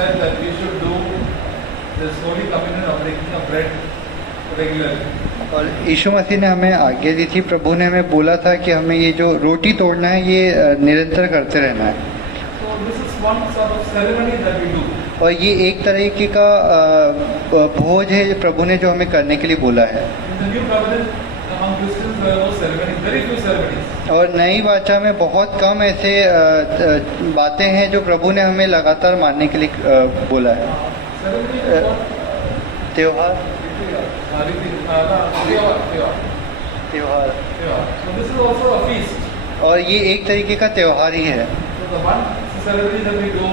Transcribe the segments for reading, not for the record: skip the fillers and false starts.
said that we should do this Holy Communion of breaking of bread regularly. और यीशु मसीह ने हमें आज्ञा दी थी, प्रभु ने हमें बोला था कि हमें ये जो रोटी तोड़ना है ये निरंतर करते रहना है। So this is one sort of ceremony that we do. और ये एक तरीके का भोज है प्रभु ने जो हमें करने के लिए बोला है। In the New Covenant, among Christians there are no ceremonies, very few ceremonies. और नई वाचा में बहुत कम ऐसे बातें हैं जो प्रभु ने हमें लगातार मानने के लिए बोला है। Ceremony is what? त्योहार त्योहार So this is also a feast. और ये एक तरीके का त्योहार ही है। So the one ceremony that we do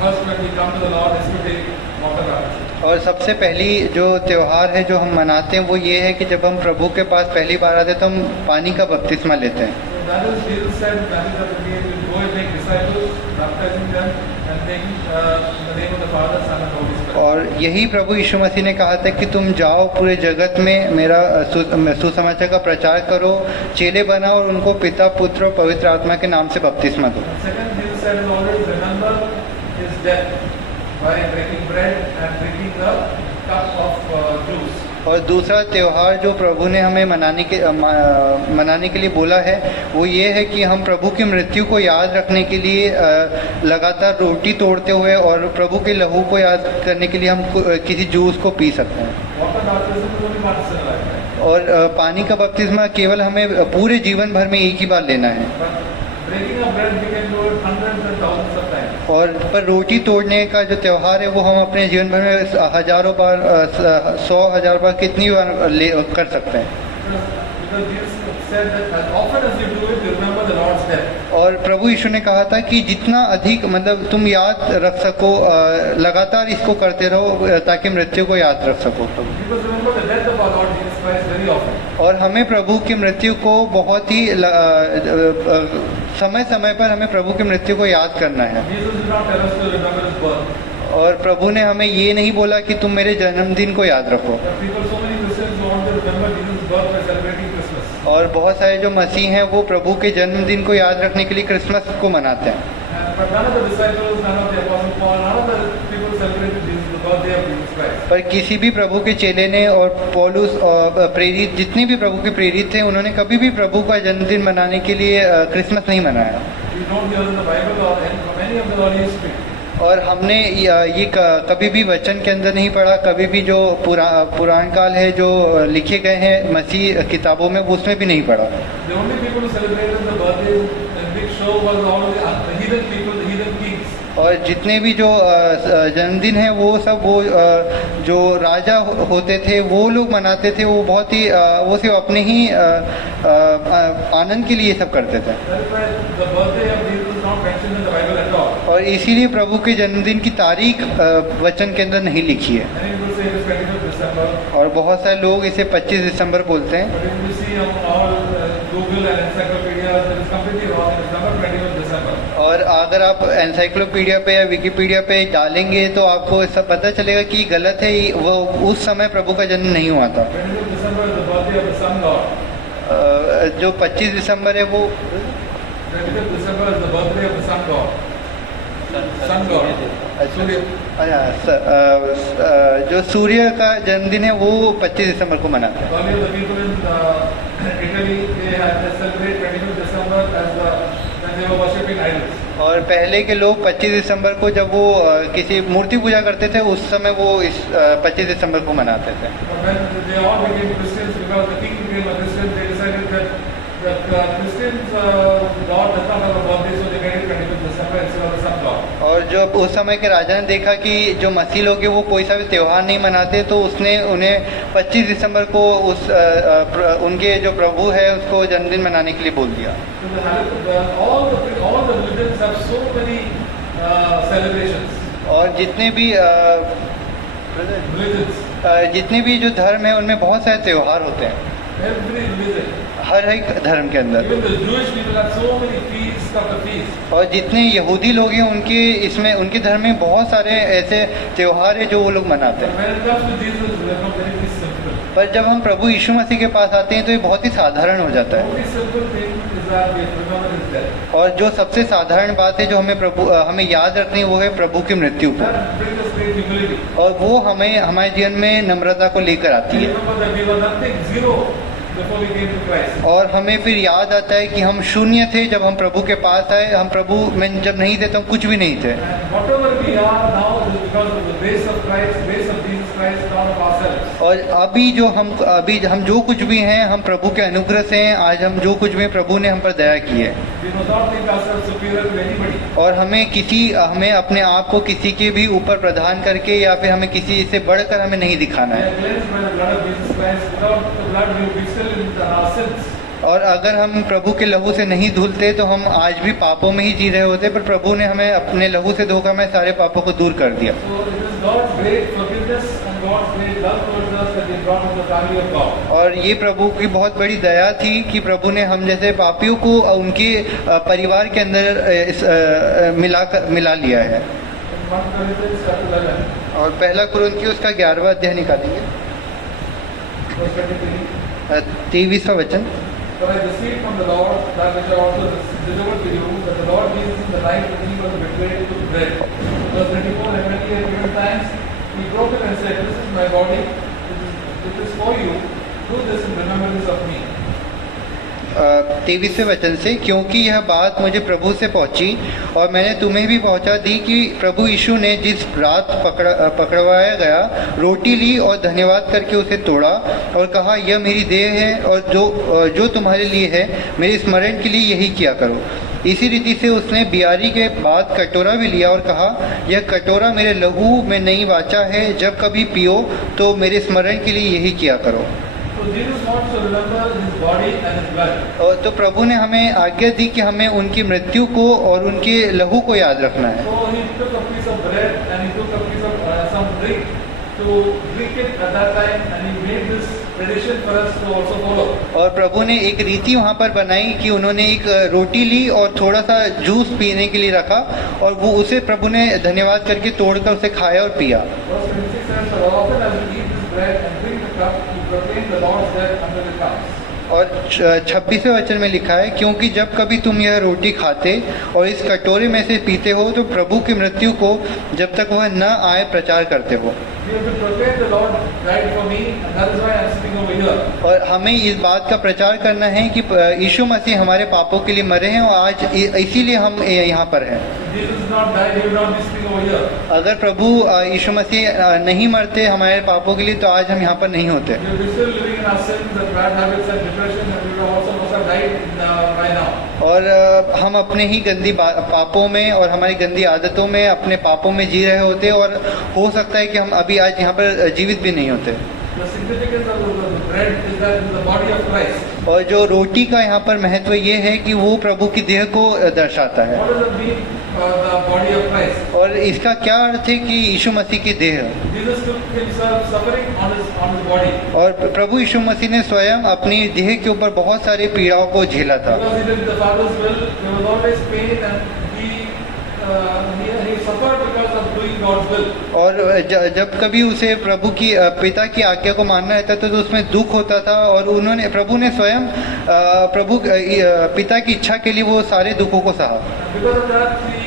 first when we come to the Lord is to take water baptism. और सबसे पहली जो त्योहार है जो हम मनाते हैं वो ये है कि जब हम प्रभु के पास पहली बार आते हैं तो हम पानी का बपतिस्मा लेते हैं। So that is Jesus said, that is that we will go and make disciples, baptizing them and taking in the name of the Father, Son and Holy Spirit. और यही प्रभु यीशु मसीह ने कहा था कि तुम जाओ पूरे जगत में मेरा सुसमाचार का प्रचार करो, चेले बनाओ और उनको पिता पुत्र और पवित्र आत्मा के नाम से बपतिस्मा दो। Second, Jesus said is always remember his death by breaking bread and drinking the cup of juice. और दूसरा त्योहार जो प्रभु ने हमें मनाने के लिए बोला है वो ये है कि हम प्रभु की मृत्यु को याद रखने के लिए लगातार रोटी तोड़ते हुए और प्रभु के लहू को याद करने के लिए हम किसी जूस को पी सकते हैं। Water baptism is only once in a lifetime. और पानी का बपतिस्मा केवल हमें पूरे जीवन भर में एक ही बार लेना है। But breaking of bread we can do it hundreds and thousands of times. और पर रोटी तोड़ने का जो त्योहार है वो हम अपने जीवन भर में हजारों बार 100,000 बार कितनी बार कर सकते हैं। Because Jesus said that as often as you do it, you remember the Lord's death. और प्रभु यीशु ने कहा था कि जितना अधिक मतलब तुम याद रख सको लगातार इसको करते रहो ताकि मृत्यु को याद रख सको। Because remember the death of our Lord Jesus Christ very often. और हमें प्रभु की मृत्यु को बहुत ही समय समय पर हमें प्रभु की मृत्यु को याद करना है। Jesus did not tell us to remember his birth. और प्रभु ने हमें ये नहीं बोला कि तुम मेरे जन्मदिन को याद रखो। There are people, so many Christians who want to remember Jesus' birth by celebrating Christmas. और बहुत सारे जो मसीह हैं वो प्रभु के जन्मदिन को याद रखने के लिए क्रिसमस को मनाते हैं। But none of the disciples, none of the Apostle Paul, none of the people celebrated Jesus, the birthday of Jesus Christ. पर किसी भी प्रभु के चेले ने और पौलुस और प्रेरित जितने भी प्रभु के प्रेरित थे उन्होंने कभी भी प्रभु का जन्मदिन मनाने के लिए क्रिसमस नहीं मनाया। We don't hear in the Bible or from any of the early history. और हमने ये कभी भी वचन के अंदर नहीं पढ़ा, कभी भी जो पुराण काल है जो लिखे गए हैं मसीह किताबों में उसमें भी नहीं पढ़ा। The only people who celebrated the birthday and big show was all the heathen people, the heathen kings. और जितने भी जो जन्मदिन है वो सब वो जो राजा होते थे वो लोग मनाते थे, वो बहुत ही वो सिर्फ अपने ही आनंद के लिए सब करते थे। That's why the birthday of Jesus is not mentioned in the Bible at all. और इसीलिए प्रभु के जन्मदिन की तारीख वचन के अंदर नहीं लिखी है। Many people say it is 25th December. और बहुत सारे लोग इसे 25 दिसंबर बोलते हैं। But if you see on all Google and encyclopedias, it is completely wrong. It is never 25th December. और अगर आप एनसाइक्लोपीडिया पे या विकिपीडिया पे डालेंगे तो आपको सब पता चलेगा कि गलत है, वो उस समय प्रभु का जन्म नहीं हुआ था। 25th December is the birthday of the Sun God. जो 25 दिसंबर है वो 25th December is the birthday of the Sun God. Sun God. जो सूर्य का जन्मदिन है वो 25 दिसंबर को मनाते हैं। Earlier the people in Italy, they had to celebrate 25th December as when they were worshipping idols. और पहले के लोग 25 दिसंबर को जब वो किसी मूर्ति पूजा करते थे उस समय वो इस 25 दिसंबर को मनाते थे। But when they all became Christians, because the king became a Christian, they decided that Christians God does not have a birthday, so they made it 25th December instead of the Sun God. और जब उस समय के राजा ने देखा कि जो मसीह लोग हैं वो कोई सा भी त्योहार नहीं मनाते तो उसने उन्हें 25 दिसंबर को उस उनके जो प्रभु है उसको जन्मदिन मनाने के लिए बोल दिया। So all the religions have so many celebrations. और जितने भी Religions, जितने भी जो धर्म है उनमें बहुत सारे त्योहार होते हैं, every religion. हर एक धर्म के अंदर। Even the Jewish people have so many feasts after feasts. और जितने यहूदी लोग हैं उनके इसमें उनके धर्म में बहुत सारे ऐसे त्योहार है जो वो लोग मनाते But हैं। when it comes to Jesus, they are very simple. पर जब हम प्रभु यीशु मसीह के पास आते हैं तो ये बहुत ही साधारण हो जाता है। Only simple thing is that we remember his death. और जो सबसे साधारण बात है जो हमें याद रखनी है वो है प्रभु की मृत्यु को, That brings us great humility. और वो हमें हमारे जीवन में नम्रता को लेकर आती We है। remember that we were nothing, zero, before we came to Christ. और हमें फिर याद आता है कि हम शून्य थे जब हम प्रभु के पास आए, हम प्रभु में जब नहीं थे तो हम कुछ भी नहीं थे। And whatever we are now is because of the grace of Christ, grace of Jesus Christ, not of ourselves. और अभी हम जो कुछ भी हैं हम प्रभु के अनुग्रह से हैं। आज हम जो कुछ भी हैं, प्रभु ने हम पर दया की है। We must not think ourselves superior to anybody. और हमें अपने आप को किसी के भी ऊपर प्रदान करके या फिर हमें किसी से बढ़कर हमें नहीं दिखाना We है। are cleansed by the blood of Jesus Christ. Without the blood, we would be still in our sins. और अगर हम प्रभु के लहू से नहीं धुलते तो हम आज भी पापों में ही जी रहे होते, पर प्रभु ने हमें अपने लहू से धोकर हमें सारे पापों को दूर कर दिया। So it is God's great forgiveness and God's great love towards us that we brought into the family of God. और ये प्रभु की बहुत बड़ी दया थी कि प्रभु ने हम जैसे पापियों को उनके परिवार के अंदर मिला लिया है। In 1 Corinthians chapter 11, और पहला कुरिन्थियों उसका 11वां अध्याय निकालेंगे, verse 23. 23वां वचन। For I received from the Lord that which I also delivered to you, that the Lord Jesus in the night when he was betrayed took bread. Verse 24, and when he had given thanks, he broke it and said, This is my body, which is for you. Do this in remembrance of me. 23वें वचन से, क्योंकि यह बात मुझे प्रभु से पहुंची और मैंने तुम्हें भी पहुंचा दी कि प्रभु यीशु ने जिस रात पकड़वाया गया रोटी ली और धन्यवाद करके उसे तोड़ा और कहा, यह मेरी देह है और जो तुम्हारे लिए है, मेरे स्मरण के लिए यही किया करो। इसी रीति से उसने बियारी के बाद कटोरा भी लिया और कहा, यह कटोरा मेरे लहू में नई वाचा है, जब कभी पियो तो मेरे स्मरण के लिए यही किया करो। So Jesus wants to remember his body and his blood. और तो प्रभु ने हमें आज्ञा दी कि हमें उनकी मृत्यु को और उनके लहू को याद रखना है। So he took a piece of bread and he took a piece of some drink to drink it at that time, and he made this tradition for us to also follow. और प्रभु ने एक रीति वहाँ पर बनाई कि उन्होंने एक रोटी ली और थोड़ा सा जूस पीने के लिए रखा और वो उसे प्रभु ने धन्यवाद करके तोड़कर उसे खाया और पिया। Verse 26 says, "For often as we eat this bread and drink the cup, we proclaim the Lord's death until he comes." और 26वें वचन में लिखा है, क्योंकि जब कभी तुम यह रोटी खाते और इस कटोरे में से पीते हो तो प्रभु की मृत्यु को जब तक वह न आए प्रचार करते हो। We have to proclaim the Lord died for me, and that is why I am sitting over here. और हमें इस बात का प्रचार करना है कि यीशु मसीह हमारे पापों के लिए मरे हैं और आज इसीलिए हम यहाँ पर हैं। If Jesus did not die, he would not be sitting over here. अगर प्रभु यीशु मसीह नहीं मरते हमारे पापों के लिए तो आज हम यहाँ पर नहीं होते। We would be still living in our sins and bad habits and depression, and we would also must have died by now. और हम अपने ही गंदी पापों में और हमारी गंदी आदतों में अपने पापों में जी रहे होते और हो सकता है कि हम अभी आज यहाँ पर जीवित भी नहीं होते। The significance of the bread is that it is the body of Christ. और जो रोटी का यहाँ पर महत्व ये है कि वो प्रभु की देह को दर्शाता है। What does it mean, the body of Christ? और इसका क्या अर्थ है कि यीशु मसीह की देह, Jesus took himself suffering on his body. और प्रभु यीशु मसीह ने स्वयं अपनी देह के ऊपर बहुत सारी पीड़ाओं को झेला था। Because he did the Father's will, there was always pain, and he suffered because of doing God's will. और जब कभी उसे प्रभु की पिता की आज्ञा को मानना रहता था तो उसमें दुख होता था और प्रभु ने स्वयं पिता की इच्छा के लिए वो सारे दुखों को सहा। Because of that, he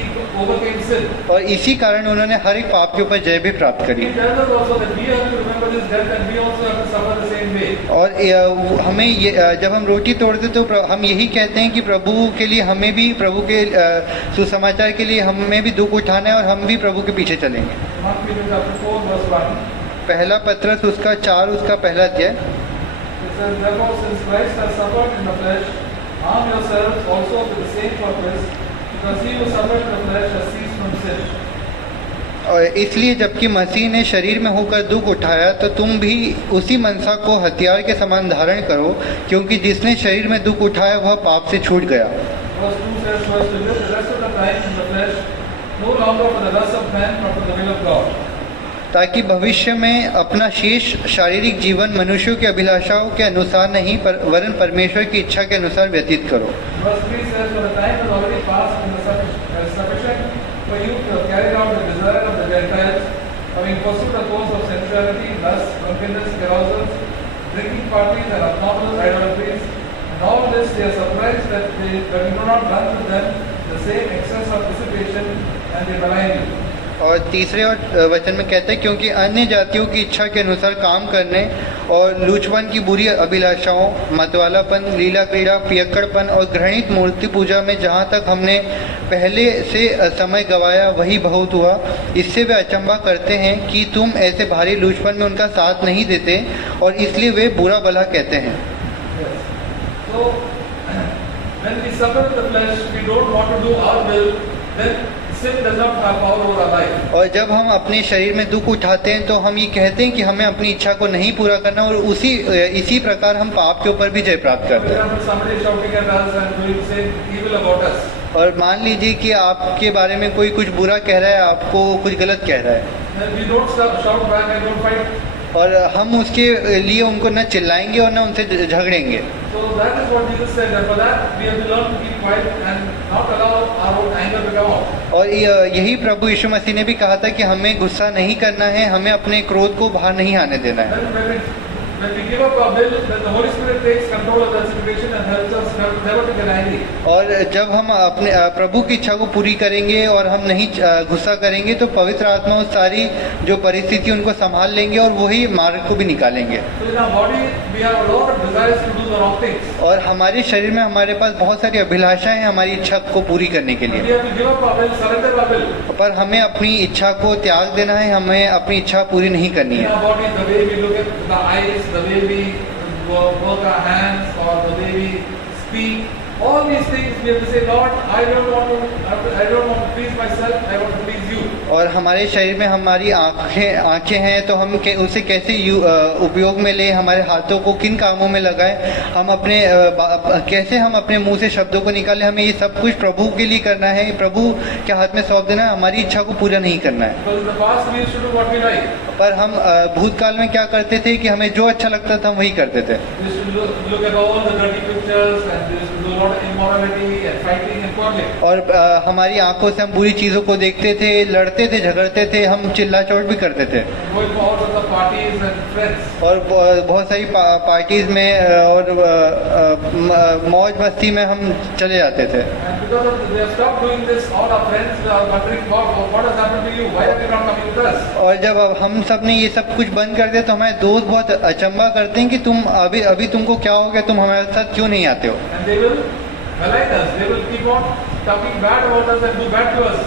overcame sin. और इसी कारण उन्होंने हर एक पाप के ऊपर जय भी प्राप्त करी। He tells us also that we have to remember his death, and we also have to suffer the same way. और हमें जब हम रोटी तोड़ते तो हम यही कहते हैं कि प्रभु के लिए हमें भी प्रभु के सुसमाचार के लिए हमें भी दुख उठाना है और हम भी प्रभु के पीछे चलेंगे। Mark chapter 4, verse 1. पहला पत्रस उसका 4 उसका पहला अध्याय। It says, "Therefore, since Christ has suffered in the flesh, arm yourselves also with the same purpose, because he who suffered in the flesh has ceased from sin." और इसलिए जबकि मसीह ने शरीर में होकर दुख उठाया तो तुम भी उसी मनसा को हथियार के समान धारण करो, क्योंकि जिसने शरीर में दुख उठाया वह पाप से छूट गया। Verse 2 says, "For to live the rest of the time in the flesh, no longer for the lust of men, but for the will of God." ताकि भविष्य में अपना शेष शारीरिक जीवन मनुष्यों की अभिलाषाओं के अनुसार नहीं वरन परमेश्वर की इच्छा के अनुसार व्यतीत करो। Verse 3 says, "For the time has already passed, and is sufficient for you to have carried out the desire of the Gentiles, having pursued the course of sensuality, lust, drunkenness, carousals, drinking parties and abnormal idolatries. And all this they are surprised that we do not run with them the same excess of dissipation and they malign you. और तीसरे और वचन में कहते हैं क्योंकि अन्य जातियों की इच्छा के अनुसार काम करने और लूचपन की बुरी अभिलाषाओं, मतवालापन, लीला क्रीड़ा, पियक्कड़पन और घृणित मूर्ति पूजा में जहाँ तक हमने पहले से समय गवाया वही बहुत हुआ। इससे वे अचंभा करते हैं कि तुम ऐसे भारी लूचपन में उनका साथ नहीं देते और इसलिए वे बुरा भला कहते हैं। So when we suffer in the flesh, we don't want to do our will, then sin does not have power over our life. और जब हम अपने शरीर में दुख उठाते हैं तो हम ये कहते हैं कि हमें अपनी इच्छा को नहीं पूरा करना और इसी प्रकार हम पाप के ऊपर भी जय प्राप्त For करते हैं। example, somebody is shouting at us and doing say evil about us. और मान लीजिए कि आपके बारे में कोई कुछ बुरा कह रहा है, आपको कुछ गलत कह रहा है Then we don't shout back and don't fight. और हम उसके लिए उनको न चिल्लाएंगे और न उनसे झगड़ेंगे। So that is what Jesus said. And for that we have to learn to keep quiet and not allow our own anger to come out. और यही प्रभु यीशु मसीह ने भी कहा था कि हमें गुस्सा नहीं करना है, हमें अपने क्रोध को बाहर नहीं आने देना है। Then when we give up our will, then the Holy Spirit takes control of that situation and helps us never to get angry. और जब हम अपने प्रभु की इच्छा को पूरी करेंगे और हम नहीं गुस्सा करेंगे तो पवित्र आत्मा उस सारी जो परिस्थिति उनको संभाल लेंगे और वही मार्ग को भी निकालेंगे। So in our body we have a lot of desires to do the wrong things. और हमारे शरीर में हमारे पास बहुत सारी अभिलाषाएं हैं हमारी इच्छा को पूरी करने के We लिए, have to give up our will, surrender our will. पर हमें अपनी इच्छा को त्याग देना है, हमें अपनी इच्छा पूरी नहीं करनी In है। our body, the way we look at the eyes, the way we work our hands, or the way we speak, all these things we have to say, Lord, I don't want to please myself, I want to please you. और हमारे शरीर में हमारी आंखें हैं तो हम उसे कैसे उपयोग में ले, हमारे हाथों को किन कामों में लगाएं, हम अपने कैसे हम अपने मुंह से शब्दों को निकालें, हमें ये सब कुछ प्रभु के लिए करना है, प्रभु के हाथ में सौंप देना है, हमारी इच्छा को पूरा नहीं करना है। Because in the past we used to do what we like. पर हम भूतकाल में क्या करते थे कि हमें जो अच्छा लगता था हम वही करते थे। We used to look at all the dirty pictures and we used to do a lot of immorality and fighting and quarreling. और हमारी आंखों से हम बुरी चीजों को देखते थे, लड़ते थे, झगड़ते थे, हम चिल्ला चोट भी करते थे। Going out of the parties and friends. और बहुत सारी पार्टीज में और मौज मस्ती में हम चले जाते थे। And because of they have stopped doing this, all our friends are wondering, what has happened to you? Why are you not coming with us? और जब अब हम सब ने ये सब कुछ बंद कर दिया तो हमारे दोस्त बहुत अचंभा करते हैं कि तुम अभी तुमको क्या हो गया, तुम हमारे साथ क्यों नहीं आते हो। And they will malign us. They will keep on talking bad about us and do bad to us.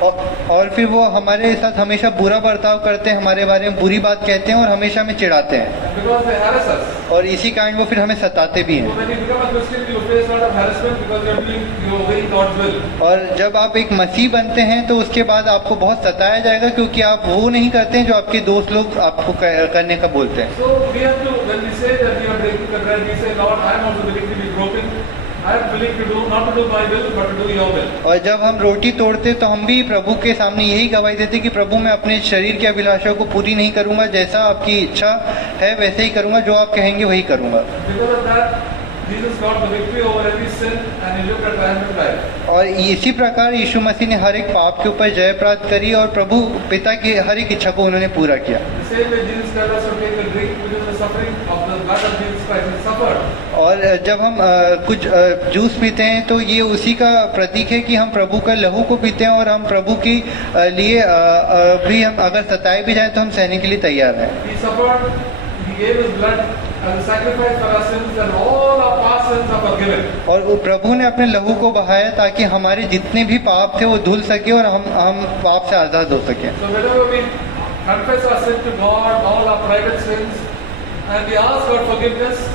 और फिर वो हमारे साथ हमेशा बुरा बर्ताव करते हैं, हमारे बारे में बुरी बात कहते हैं और हमेशा हमें चिढ़ाते हैं। And because they harass us. और इसी कारण वो फिर हमें सताते भी So हैं। when you become a Christian, you face a lot of harassment because you are obeying God's will. और जब आप एक मसीह बनते हैं तो उसके बाद आपको बहुत सताया जाएगा क्योंकि आप वो नहीं करते हैं जो आपके दोस्त लोग आपको करने का बोलते हैं। So we have to, when we say that we are breaking the bread, we say, Lord, I am also willing to be broken. I am willing to do, not to do my will, but to do your will. और जब हम रोटी तोड़ते तो हम भी प्रभु के सामने यही गवाही देते कि प्रभु मैं अपने शरीर की अभिलाषा को पूरी नहीं करूंगा, जैसा आपकी इच्छा है वैसे ही करूंगा, जो आप कहेंगे वही करूंगा। Because of that, Jesus got the victory over every sin and he lived a triumphant life. और इसी प्रकार यीशु मसीह ने हर एक पाप के ऊपर जय प्राप्त करी और प्रभु पिता की हर एक इच्छा को उन्होंने पूरा किया। The same way Jesus tells us to take the drink, which is the suffering of the blood of Jesus Christ. He suffered. और जब हम कुछ जूस पीते हैं तो ये उसी का प्रतीक है कि हम प्रभु का लहू को पीते हैं और हम प्रभु की लिए भी हम अगर सताए भी जाएं तो हम सहने के लिए तैयार हैं। He suffered. He gave his blood as a sacrifice for our sins, and all our past sins are forgiven. और वो प्रभु ने अपने लहू को बहाया ताकि हमारे जितने भी पाप थे वो धुल सके और हम पाप से आजाद हो सके। So whenever we confess our sin to God, all our private sins, and we ask for forgiveness,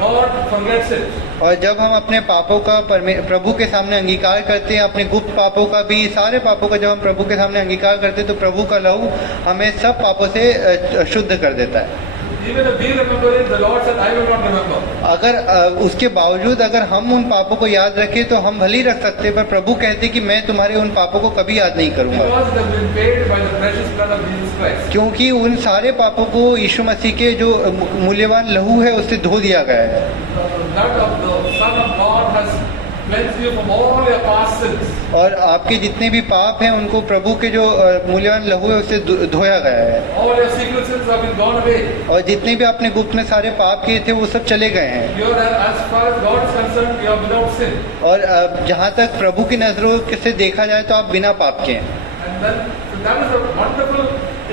God forgets it. और जब हम अपने पापों का प्रभु के सामने अंगीकार करते हैं, अपने गुप्त पापों का भी, सारे पापों का जब हम प्रभु के सामने अंगीकार करते हैं तो प्रभु का लहू हमें सब पापों से शुद्ध कर देता है। Even if we remember it, the Lord said, I will not remember. अगर उसके बावजूद अगर हम उन पापों को याद रखें तो हम भले ही रख सकते हैं, पर प्रभु कहते कि मैं तुम्हारे उन पापों को कभी याद नहीं करूंगा, Because it has been paid by the precious blood of Jesus Christ. क्योंकि उन सारे पापों को यीशु मसीह के जो मूल्यवान लहू है उससे धो दिया गया है। The blood of the Son of God has cleansed you from all your past sins. और आपके जितने भी पाप हैं उनको प्रभु के जो मूल्यवान लहू है उससे धोया गया है। All your secret sins have been gone away. और जितने भी आपने गुप्त में सारे पाप किए थे वो सब चले गए हैं। You are, as far as God is concerned, you are without sin. और जहाँ तक प्रभु की नजरों से देखा जाए तो आप बिना पाप के हैं। And then, so that is a wonderful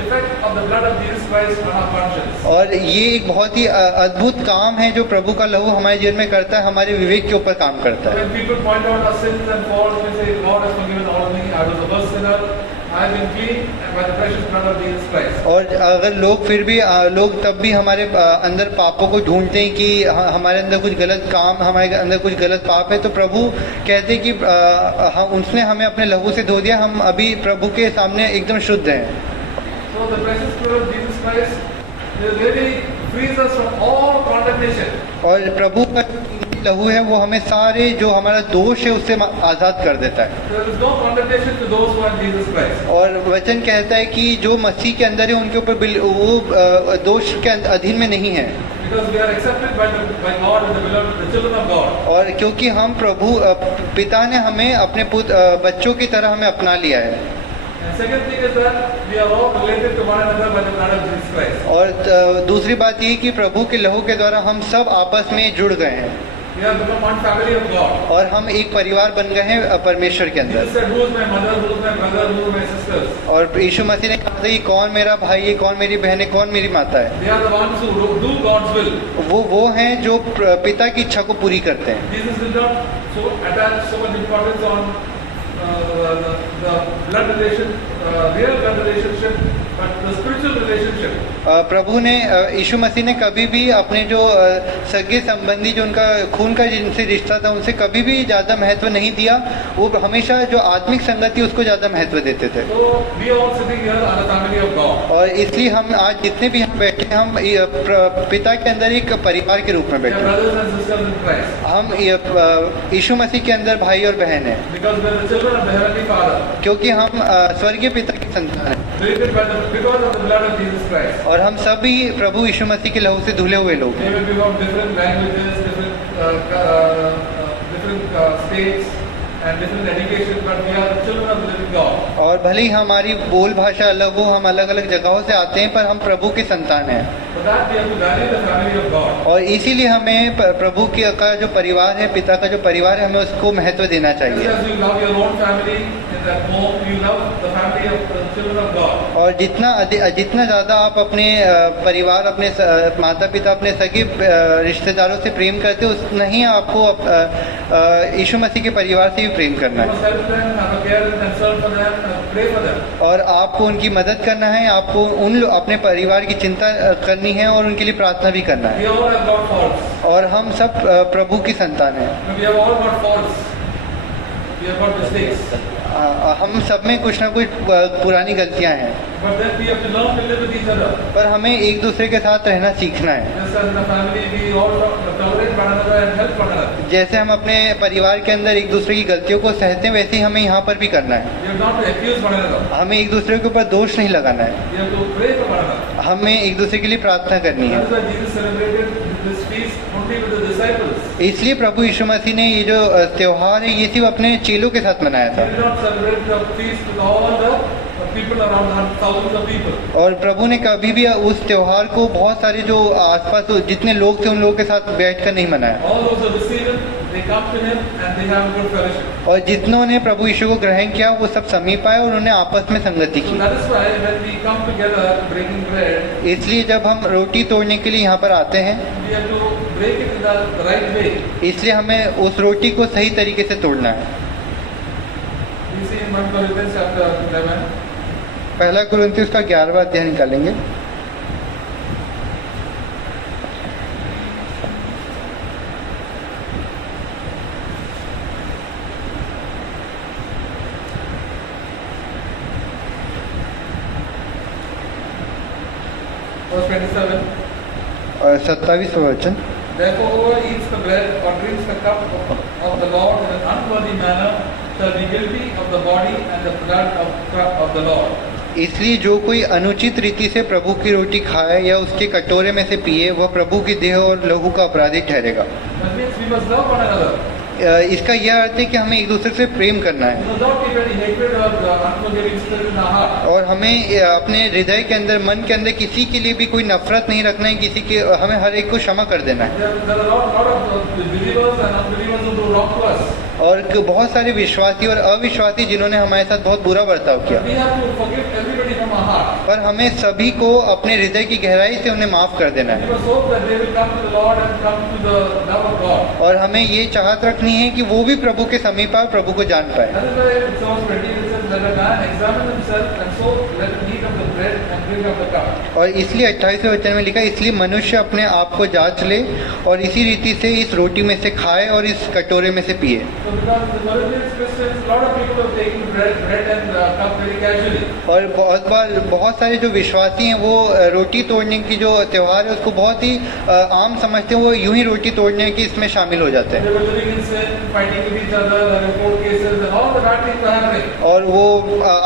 effect of the blood of Jesus Christ on our conscience. और ये एक बहुत ही अद्भुत काम है जो प्रभु का लहू हमारे जीवन में करता है, हमारे विवेक के ऊपर काम करता है। When people point out our sins and faults, we say, God has forgiven all of me. I was the worst sinner. I have been clean by the precious blood of Jesus Christ. और अगर लोग फिर भी लोग तब भी हमारे अंदर पापों को ढूंढते हैं कि हमारे अंदर कुछ गलत काम, हमारे अंदर कुछ गलत पाप है, तो प्रभु कहते हैं कि उसने हमें अपने लहू से धो दिया, हम अभी प्रभु के सामने एकदम शुद्ध हैं। So the precious blood of Jesus Christ really frees us from all condemnation. और प्रभु का लहू है वो हमें सारे जो हमारा दोष है उससे आज़ाद कर देता है। There is no condemnation to those who are in Jesus Christ. और वचन कहता है कि जो मसीह के अंदर है उनके ऊपर वो दोष के अधीन में नहीं है। Because we are accepted by God and the beloved, the children of God. और क्योंकि हम प्रभु पिता ने हमें अपने बच्चों की तरह हमें अपना लिया है। And second thing is that we are all related to one another by the blood of Jesus Christ. और दूसरी बात ये कि प्रभु के लहू के द्वारा हम सब आपस में जुड़ गए हैं। We have become one family of God. और हम एक परिवार बन गए हैं परमेश्वर के अंदर। Jesus said, "Who is my mother? Who is my brother? Who are my sisters?" और यीशु मसीह ने कहा था कि कौन मेरा भाई है, कौन मेरी बहन है, कौन मेरी माता है। They are the ones who do God's will. वो हैं जो पिता की इच्छा को पूरी करते हैं। Jesus did not so attach so much importance on the blood relation, real blood relationship, but the spiritual relationship. प्रभु ने यीशु मसीह ने कभी भी अपने जो सगे संबंधी जो उनका खून का जिनसे रिश्ता था उनसे कभी भी ज़्यादा महत्व नहीं दिया। वो हमेशा जो आत्मिक संगति उसको ज़्यादा महत्व देते थे। So we are all sitting here are the family of God. और इसलिए हम आज जितने भी हम बैठे हैं हम पिता के अंदर एक परिवार के रूप में We are बैठे हैं। brothers and sisters in Christ. हम यीशु मसीह के अंदर भाई और बहन हैं Because we are the children of the Heavenly Father. क्योंकि हम स्वर्गीय पिता की संतान हैं। Created by because of the blood of Jesus Christ. और हम सभी प्रभु यीशु मसीह के लहू से धुले हुए लोग हैं। They will be from different languages, different states and different education, but we are the children of the living God. और भले ही हमारी बोल भाषा अलग हो, हम अलग अलग जगहों से आते हैं, पर हम प्रभु की संतान हैं। For that we have to value the family of God. और इसीलिए हमें प्रभु का जो परिवार है, पिता का जो परिवार है, हमें उसको महत्व देना Just चाहिए। as you love your own family in that home, you love the family of the children of God. और जितना ज़्यादा आप अपने परिवार, अपने माता पिता, अपने सगे रिश्तेदारों से प्रेम करते हो, उतना ही आपको यीशु मसीह के परिवार से भी प्रेम करना You है। must help them, have a care and concern for them, and pray for them. और आपको उनकी मदद करना है, आपको अपने परिवार की चिंता करनी है और उनके लिए प्रार्थना भी करना है। We all have got faults. और हम सब प्रभु की संतान हैं। We have all got faults. We have got mistakes. हम सब में कुछ ना कुछ पुरानी गलतियां हैं, But then we have to learn to live with each other. पर हमें एक दूसरे के साथ रहना सीखना है। Just as in a family, we all tolerate one another and help one another. जैसे हम अपने परिवार के अंदर एक दूसरे की गलतियों को सहते हैं, वैसे ही हमें यहाँ पर भी करना है। We have not to accuse one another. हमें एक दूसरे के ऊपर दोष नहीं लगाना है, We have to pray for one another. हमें एक दूसरे के लिए प्रार्थना करनी है। That is why Jesus celebrated this feast only with the disciples. इसलिए प्रभु यीशु मसीह ने ये जो त्योहार है ये सिर्फ अपने चेलों के साथ मनाया He था। did not celebrate the feast with all the people around, thousands of people. और प्रभु ने कभी भी उस त्योहार को बहुत सारे जो आसपास जितने लोग थे उन लोगों के साथ बैठकर नहीं मनाया। All those who receive him, they come to him and they have good fellowship. और जितनों ने प्रभु यीशु को ग्रहण किया वो सब समीप आए और उन्होंने आपस में संगति So की। that is why when we come together breaking bread, इसलिए जब हम रोटी तोड़ने के लिए यहाँ पर आते हैं, we have to break it in the right way. इसलिए हमें उस रोटी को सही तरीके से तोड़ना है। We see in 1 Corinthians chapter 11, पहला कुरिन्थियों का 11वां अध्याय निकालेंगे। verse 27. और 27वां वचन। Therefore, whoever eats the bread or drinks the cup of the Lord in an unworthy manner shall be guilty of the body and the blood of the Lord. इसलिए जो कोई अनुचित रीति से प्रभु की रोटी खाए या उसके कटोरे में से पिए वह प्रभु की देह और लहू का अपराधी ठहरेगा। That means we must love one another. इसका यह अर्थ है कि हमें एक दूसरे से प्रेम करना है We must not keep any hatred or unforgiving spirit in our heart. और हमें अपने हृदय के अंदर, मन के अंदर किसी के लिए भी कोई नफरत नहीं रखना है, किसी के, हमें हर एक को क्षमा कर देना है। There are a lot of believers and unbelievers who do wrong to us. और बहुत सारे विश्वासी और अविश्वासी जिन्होंने हमारे साथ बहुत बुरा बर्ताव किया, We have to forgive everybody from our heart. पर हमें सभी को अपने हृदय की गहराई से उन्हें माफ कर देना We है। must hope that they will come to the Lord and come to the love of God. और हमें ये चाहत रखनी है कि वो भी प्रभु के समीप आए, प्रभु को जान पाए। That is why in Psalms 20 it says, "Let a man examine himself, and so let him eat of the bread and drink of the cup." और इसलिए 28वें वचन में लिखा है, इसलिए मनुष्य अपने आप को जांच ले और इसी रीति से इस रोटी में से खाए और इस कटोरे में से पिए। So because the Philippians Christians, a lot of people are taking bread and cup very casually. और बहुत बार बहुत सारे जो विश्वासी हैं वो रोटी तोड़ने की जो त्यौहार है उसको बहुत ही आम समझते हैं, वो यूं ही रोटी तोड़ने की इसमें शामिल हो जाते They हैं were living in sin, fighting with each other, having court cases, and all the bad things were happening. और वो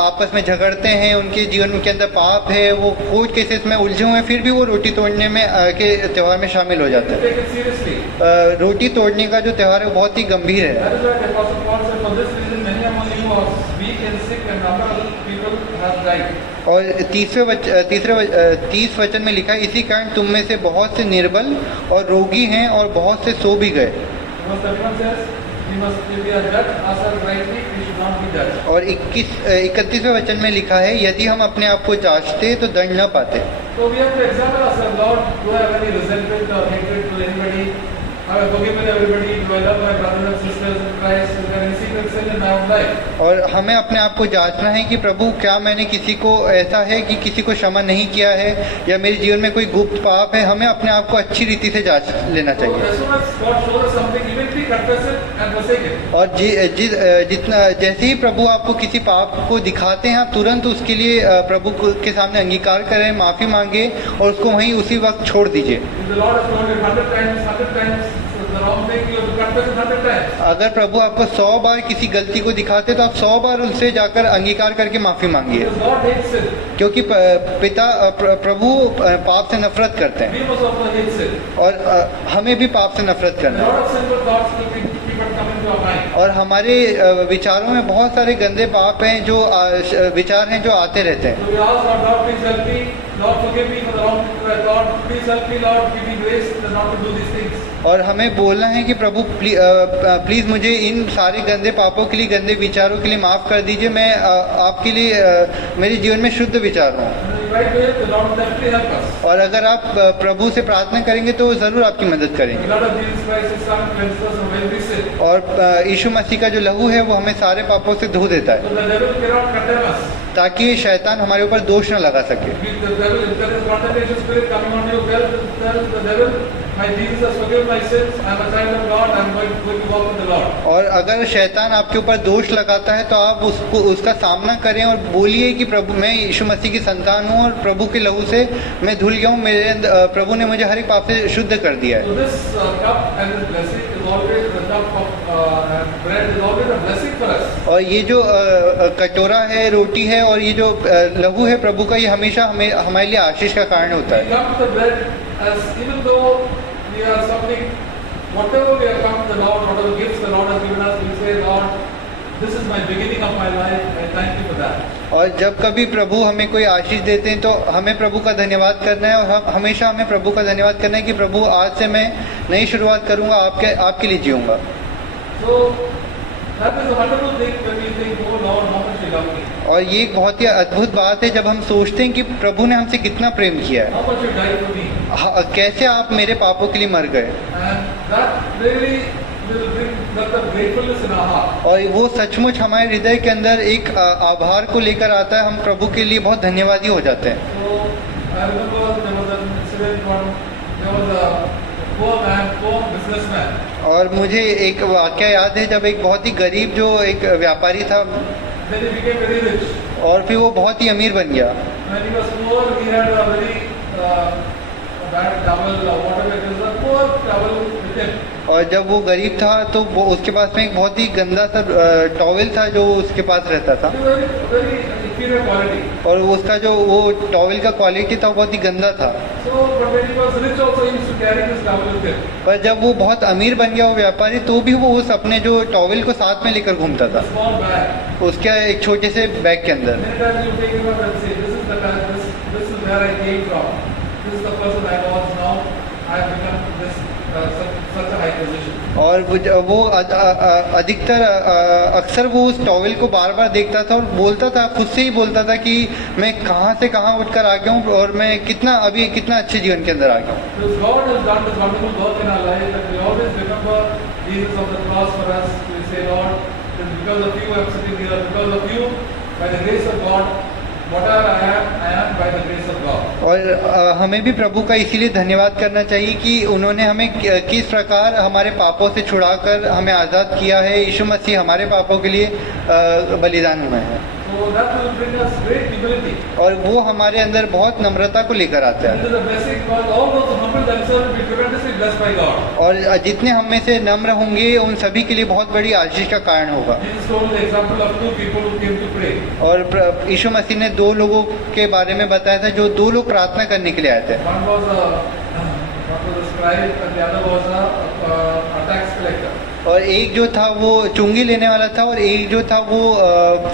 आपस में झगड़ते हैं, उनके जीवन के अंदर पाप है, वो कोर्ट केसेस में उलझे हुए हैं, फिर भी वो रोटी तोड़ने में के त्यौहार में शामिल हो जाते They take it seriously. हैं। रोटी तोड़ने का जो त्यौहार है वो बहुत ही गंभीर है। That is why the Apostle Paul said, "For this reason, many among you are weak and sick, and number of people have died." और 30 वचन में लिखा है, इसी कारण तुम में से बहुत से निर्बल और रोगी हैं और बहुत से सो भी गए। Verse 31 says, "If we are judged ourselves rightly, we should not be judged." और 31वें वचन में लिखा है, यदि हम अपने आप को जांचते तो दंड न पाते। So we have to examine ourselves. Lord, do I have any resentment or hatred to anybody? Have I forgiven everybody? Do I love my brothers and sisters in Christ? Is there any secret sin in my own life? और हमें अपने आप को जांचना है कि प्रभु क्या मैंने किसी को ऐसा है कि किसी को क्षमा नहीं किया है या मेरे जीवन में कोई गुप्त पाप है। हमें अपने आप को अच्छी रीति से जांच लेना So चाहिए। as soon as God shows us something, immediately confess it and forsake it. और जितना जैसे ही प्रभु आपको किसी पाप को दिखाते हैं, आप तुरंत उसके लिए प्रभु के सामने अंगीकार करें, माफी मांगे और उसको वहीं उसी वक्त छोड़ दीजिए। If the Lord has told you 100 times the wrong thing, you have to confess it 100 times. अगर प्रभु आपको 100 बार किसी गलती को दिखाते तो आप 100 बार उनसे जाकर अंगीकार करके माफी मांगिए, Because God hates sin. क्योंकि प्रभु पाप से नफरत करते हैं We must also hate sin. और हमें भी पाप से नफरत A करना है। lot of sinful thoughts will keep on coming to our mind. और हमारे विचारों में बहुत सारे गंदे पाप हैं जो विचार हैं जो आते रहते हैं। So we ask our Lord, please help me. Lord, forgive me for the wrong things that I thought. Please help me, Lord, give me grace not to do these things. और हमें बोलना है कि प्रभु प्लीज मुझे इन सारे गंदे पापों के लिए, गंदे विचारों के लिए माफ कर दीजिए। मैं आपके लिए मेरे जीवन में शुद्ध विचार हूँ। And we try to it, the Lord will definitely help us. और अगर आप प्रभु से प्रार्थना करेंगे तो वो जरूर आपकी मदद The करेंगे। blood of Jesus Christ, His Son, cleanses us from every sin. और यीशु मसीह का जो लहू है वो हमें सारे पापों से धो देता है, So the devil cannot condemn us. ताकि शैतान हमारे ऊपर दोष न लगा सके। The devil, if there is condemnation spirit coming on you, tell the devil, my Jesus has forgiven my sins. I am a child of God. I am going to walk with the Lord. और अगर शैतान आपके ऊपर दोष लगाता है तो आप उसका सामना करें और बोलिए कि प्रभु, मैं यीशु मसीह की संतान हूँ और प्रभु के लहू से मैं धुल गया हूँ, मेरे प्रभु ने मुझे हर एक पाप से शुद्ध कर दिया है। So this cup and this blessing is always the cup of bread is always a blessing for us. और ये जो कटोरा है, रोटी है और ये जो लहू है प्रभु का, ये हमेशा हमारे लिए आशीष का कारण होता We है। come to the bread as even though we are something, whatever we have come to the Lord, whatever gifts the Lord has given us, we say, Lord, this is my beginning of my life. I thank you for that. और जब कभी प्रभु हमें कोई आशीष देते हैं तो हमें प्रभु का धन्यवाद करना है और हमेशा हमें प्रभु का धन्यवाद करना है कि प्रभु आज से मैं नई शुरुआत करूंगा, आपके लिए जीऊंगा। So that is a wonderful thing when we think, oh Lord, how much you love me, और ये एक बहुत ही अद्भुत बात है जब हम सोचते हैं कि प्रभु ने हमसे कितना प्रेम किया है, how much you died for me, कैसे आप मेरे पापों के लिए मर गए। and that really will bring that gratefulness in our heart. और वो सचमुच हमारे हृदय के अंदर एक आभार को लेकर आता है, हम प्रभु के लिए बहुत धन्यवादी हो जाते हैं। So I remember there was an incident when there was a poor businessman. और मुझे एक वाकया याद है जब एक बहुत ही गरीब जो एक व्यापारी था Then he became very rich. और फिर वो बहुत ही अमीर बन गया। When he was poor, he had a very bad towel, whatever it is, a poor towel with him. और जब वो गरीब था तो वो उसके पास में एक बहुत ही गंदा सा टॉवेल था जो उसके पास रहता था। He very, very, if inferior quality. और उसका जो वो टॉवल का क्वालिटी था वो बहुत ही गंदा था। So, but when he was rich also, he used to carry this towel with him. पर जब वो बहुत अमीर बन गया वो व्यापारी, तो भी वो उस अपने जो टॉवल को साथ में लेकर घूमता था, A small bag. उसके एक छोटे से बैग के अंदर। Many times you take him up and say, this is the time, this is where I came from. This is the person I was. Now I have become this such a high position. और वो अधिकतर अक्सर वो उस towel को बार बार देखता था और बोलता था, खुद से ही बोलता था कि मैं कहाँ से कहाँ उठकर आ गया हूँ और मैं कितना अच्छे जीवन के अंदर आ गया हूँ। Because God has done this wonderful work in our life that we always remember Jesus on the cross for us. We say, Lord, it is because of you I am sitting here, because of you, by the grace of God, whatever I am by the grace of God. और हमें भी प्रभु का इसीलिए धन्यवाद करना चाहिए कि उन्होंने हमें किस प्रकार हमारे पापों से छुड़ाकर हमें आज़ाद किया है। यीशु मसीह हमारे पापों के लिए बलिदान हुए हैं। So that will bring us great humility. और वो हमारे अंदर बहुत नम्रता को लेकर आता This है। is a blessing because all those who humble themselves will be tremendously blessed by God. और जितने हम में से नम्र होंगे उन सभी के लिए बहुत बड़ी आशीष का कारण होगा। Jesus told the example of two people who came to pray. और यीशु मसीह ने दो लोगों के बारे में बताया था जो दो लोग प्रार्थना करने के लिए आए थे। One was a scribe and the other was a tax collector. और एक जो था वो चुंगी लेने वाला था और एक जो था वो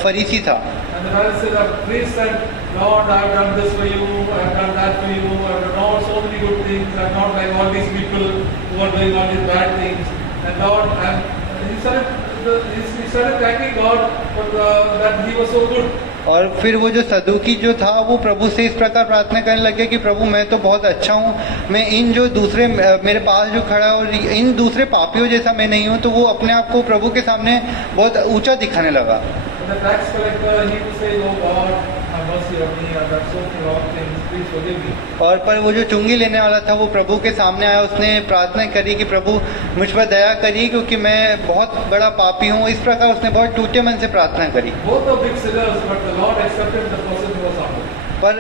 फरीसी था। And the Bible said, the priest said, Lord, I have done this for you, I have done that for you, I have done so many good things, I am not like all these people who are doing all these bad things. And Lord, he started thanking God for that he was so good. और फिर वो जो सदुकी जो था वो प्रभु से इस प्रकार प्रार्थना करने लगे कि प्रभु मैं तो बहुत अच्छा हूँ, मैं इन जो दूसरे मेरे पास जो खड़ा और इन दूसरे पापियों जैसा मैं नहीं हूँ। तो वो अपने आप को प्रभु के सामने बहुत ऊंचा दिखाने लगा। The tax collector, he would say, oh God, have mercy on me, I have done so many wrong things, please forgive me. और पर वो जो चुंगी लेने वाला था वो प्रभु के सामने आया, उसने प्रार्थना करी कि प्रभु मुझ पर दया करिए क्योंकि मैं बहुत बड़ा पापी हूँ। इस प्रकार उसने बहुत टूटे मन से प्रार्थना करी। Both are big sinners, but the Lord accepted the person who was humble. पर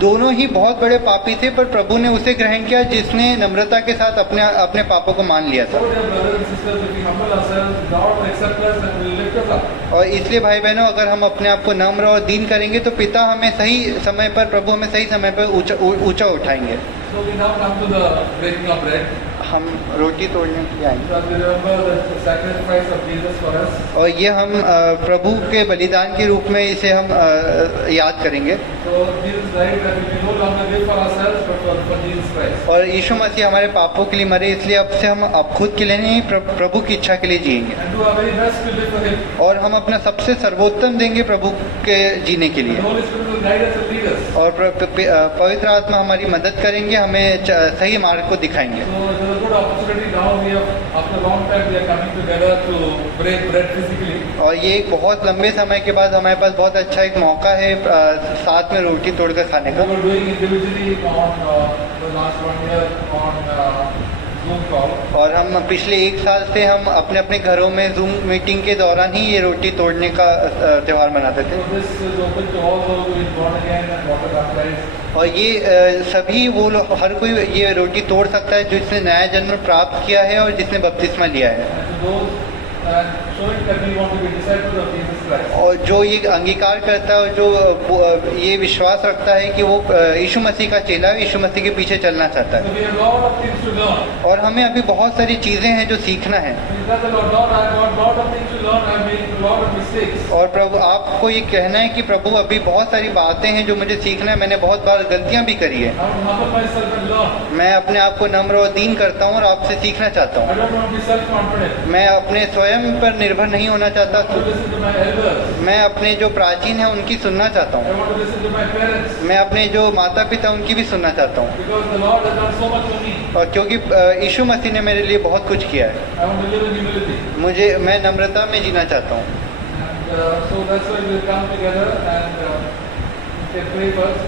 दोनों ही बहुत बड़े पापी थे, पर प्रभु ने उसे ग्रहण किया जिसने नम्रता के साथ अपने पापों को मान लिया था। So dear brothers and sisters, if we humble ourselves, God will accept us and will lift us up. और इसलिए भाई बहनों, अगर हम अपने आप को नम्र और दीन करेंगे तो पिता हमें सही समय पर, प्रभु हमें सही समय पर ऊंचा उठाएंगे। So we now come to the breaking of bread. हम रोटी तोड़ने के लिए आएंगे So we remember the sacrifice of Jesus for us. और ये हम प्रभु के बलिदान के रूप में इसे हम याद करेंगे। So Jesus died that we may no longer live for ourselves, but for Jesus Christ. और यीशु मसीह हमारे पापों के लिए मरे, इसलिए अब से हम अब खुद के लिए नहीं प्रभु की इच्छा के लिए जिएंगे And do our very best to live for Him. और हम अपना सबसे सर्वोत्तम देंगे प्रभु के जीने के The लिए। Holy Spirit will guide us and lead us. और पवित्र आत्मा हमारी मदद करेंगे, हमें सही मार्ग को दिखाएंगे। So there's a good opportunity now. We have, after a long time, we are coming together to break bread physically. और ये एक बहुत लंबे समय के बाद हमारे पास बहुत अच्छा एक मौका है साथ में रोटी तोड़कर खाने We का। were doing individually on the last 1 year on Zoom call. और हम पिछले एक साल से हम अपने अपने घरों में जूम मीटिंग के दौरान ही ये रोटी तोड़ने का त्यौहार मनाते थे। So this is open to all those who is born again and water baptized. और ये सभी वो लोग, हर कोई ये रोटी तोड़ सकता है जिसने नया जन्म प्राप्त किया है और जिसने बपतिस्मा लिया है। And to those showing that we want to be disciples of Jesus Christ. और जो ये अंगीकार करता है और जो ये विश्वास रखता है कि वो यीशु मसीह का चेला है, यीशु मसीह के पीछे चलना चाहता है। So we have a lot of things to learn. और हमें अभी बहुत सारी चीजें हैं जो सीखना है। We tell the Lord, Lord, I have got a lot of things to learn. I have made a lot of mistakes. और प्रभु आपको ये कहना है कि प्रभु अभी बहुत सारी बातें हैं जो मुझे सीखना है, मैंने बहुत बार गलतियां भी करी है। I want to humble myself and learn. मैं अपने आप को नम्र और दीन करता हूँ और आपसे सीखना चाहता I हूँ। don't want to be self-confident. मैं अपने स्वयं पर निर्भर नहीं होना चाहता, I want to listen to my elders. मैं अपने जो प्राचीन है उनकी सुनना चाहता I हूँ। want to listen to my parents. मैं अपने जो माता पिता उनकी भी सुनना चाहता हूँ। Because the Lord has done so much for me. और क्योंकि यीशु मसीह ने मेरे लिए बहुत कुछ किया है, I want to live in humility. मैं नम्रता में जीना चाहता हूँ। And so that's why we will come together and we can pray first.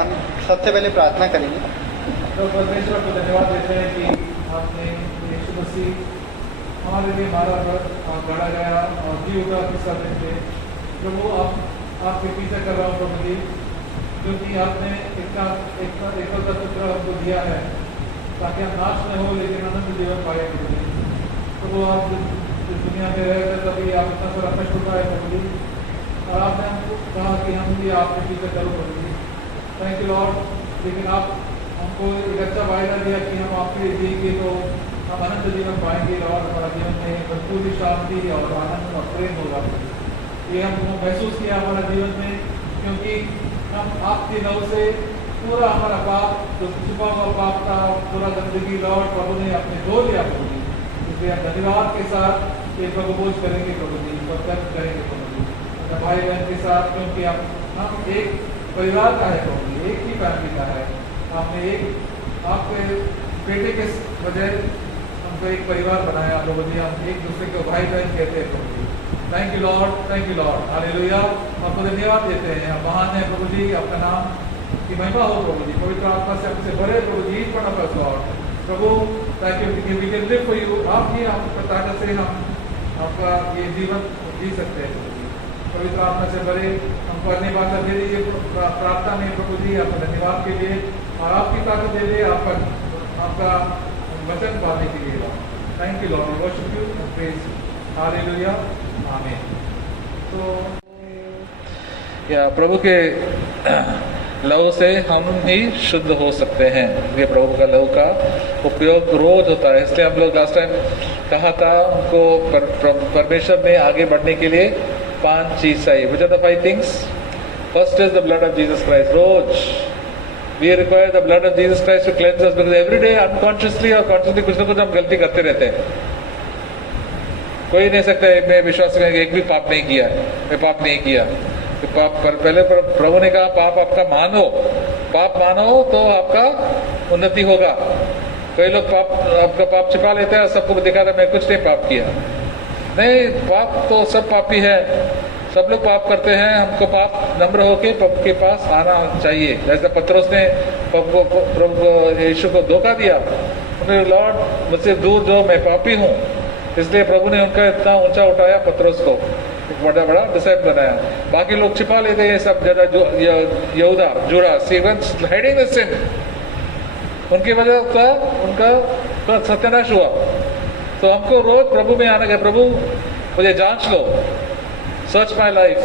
हम सबसे पहले प्रार्थना करेंगे। तो परमेश्वर को धन्यवाद देते हैं कि आपने यीशु मसीह हमारे लिए मारा गढ़ा गया और जी उठा किस्सा देंगे। प्रभु आपके पीछे कर रहा हूँ प्रभु जी, क्योंकि आपने एकल का पुत्र हमको दिया है ताकि हम नाश न हो लेकिन अनंत जीवन पाए प्रभु जी। प्रभु आप इस दुनिया में रहते तभी आप इतना सारा कष्ट उठाए प्रभु जी। और आपने हमको कहा कि हम भी आपके पीछे चलो प्रभु जी। Thank you Lord. लेकिन आप हमको एक अच्छा वायदा दिया कि हम आपके लिए जिएंगे तो हम अनंत जीवन पाएंगे और हमारा जीवन में भरपूर शांति और आनंद और प्रेम होगा। ये हमको महसूस किया हमारा जीवन में, क्योंकि हम आपकी नौ से पूरा हमारा पाप जो छुपा हुआ पाप था, पूरा गंदगी लॉर्ड प्रभु ने अपने धो लिया प्रभु जी। इसलिए हम धन्यवाद के साथ ये प्रभु बोझ करेंगे प्रभु जी, व्यक्त करेंगे प्रभु जी अपने भाई बहन के साथ, क्योंकि हम एक परिवार का है प्रभु जी, एक ही फैमिली का है। आपने एक आपके बेटे के बजाय हमको एक परिवार बनाया प्रभु जी। हम एक दूसरे को भाई बहन कहते हैं प्रभु जी। Thank you Lord, thank you Lord, hallelujah. आपको धन्यवाद देते हैं, आप महान है प्रभु जी, आपका नाम की महिमा हो प्रभु जी। पवित्र आत्मा से हमसे भरे प्रभु जी, each one of us Lord प्रभु, ताकि we can live for you. आप ही आपकी ताकत से हम आपका ये जीवन जी सकते हैं प्रभु जी। पवित्र आत्मा से भरे हमको अन्य भाषा दे दीजिए प्रार्थना में प्रभु जी, आपका धन्यवाद के लिए, और आपकी ताकत दे दे आपका वचन पाने के लिए lord. Thank you lord, we worship you and praise, hallelujah, amen. तो या प्रभु के लहू से हम ही शुद्ध हो सकते हैं। ये प्रभु का लहू का उपयोग रोज होता है, इसलिए हम लोग लास्ट टाइम कहा था हमको परमेश्वर में आगे बढ़ने के लिए 5 चीज चाहिए। Which are the 5 things? First is the blood of Jesus Christ. रोज we require the blood of Jesus Christ to cleanse us, because every day unconsciously और कॉन्शियसली कुछ ना कुछ हम गलती करते रहते हैं। कोई नहीं सकता है मैं विश्वास करेंगे एक भी पाप नहीं किया, मैं पाप नहीं किया। तो पाप पर पहले प्रभु ने कहा पाप आपका मानो, पाप मानो तो आपका उन्नति होगा। कई लोग आपका पाप छिपा लेते हैं, सबको दिखा रहे मैं कुछ नहीं पाप किया। नहीं, पाप तो सब पापी है, सब लोग पाप करते हैं। हमको पाप नम्र होके प्रभु के पास आना चाहिए। जैसे पतरस ने प्रभु यीशु को धोखा दिया, लॉर्ड मुझसे दूर जो मैं पापी हूँ। इसलिए प्रभु ने उनका इतना ऊंचा उठाया पतरस को, एक बड़ा डिसाइपल बनाया। बाकी लोग छिपा लेते हैं सब जगह, यहूदा जुड़ा सीवंस हाइडिंग द सिन, उनकी वजह का उनका सत्यानाश हुआ। तो हमको रोज प्रभु में आना है, प्रभु मुझे जांच लो, search my life,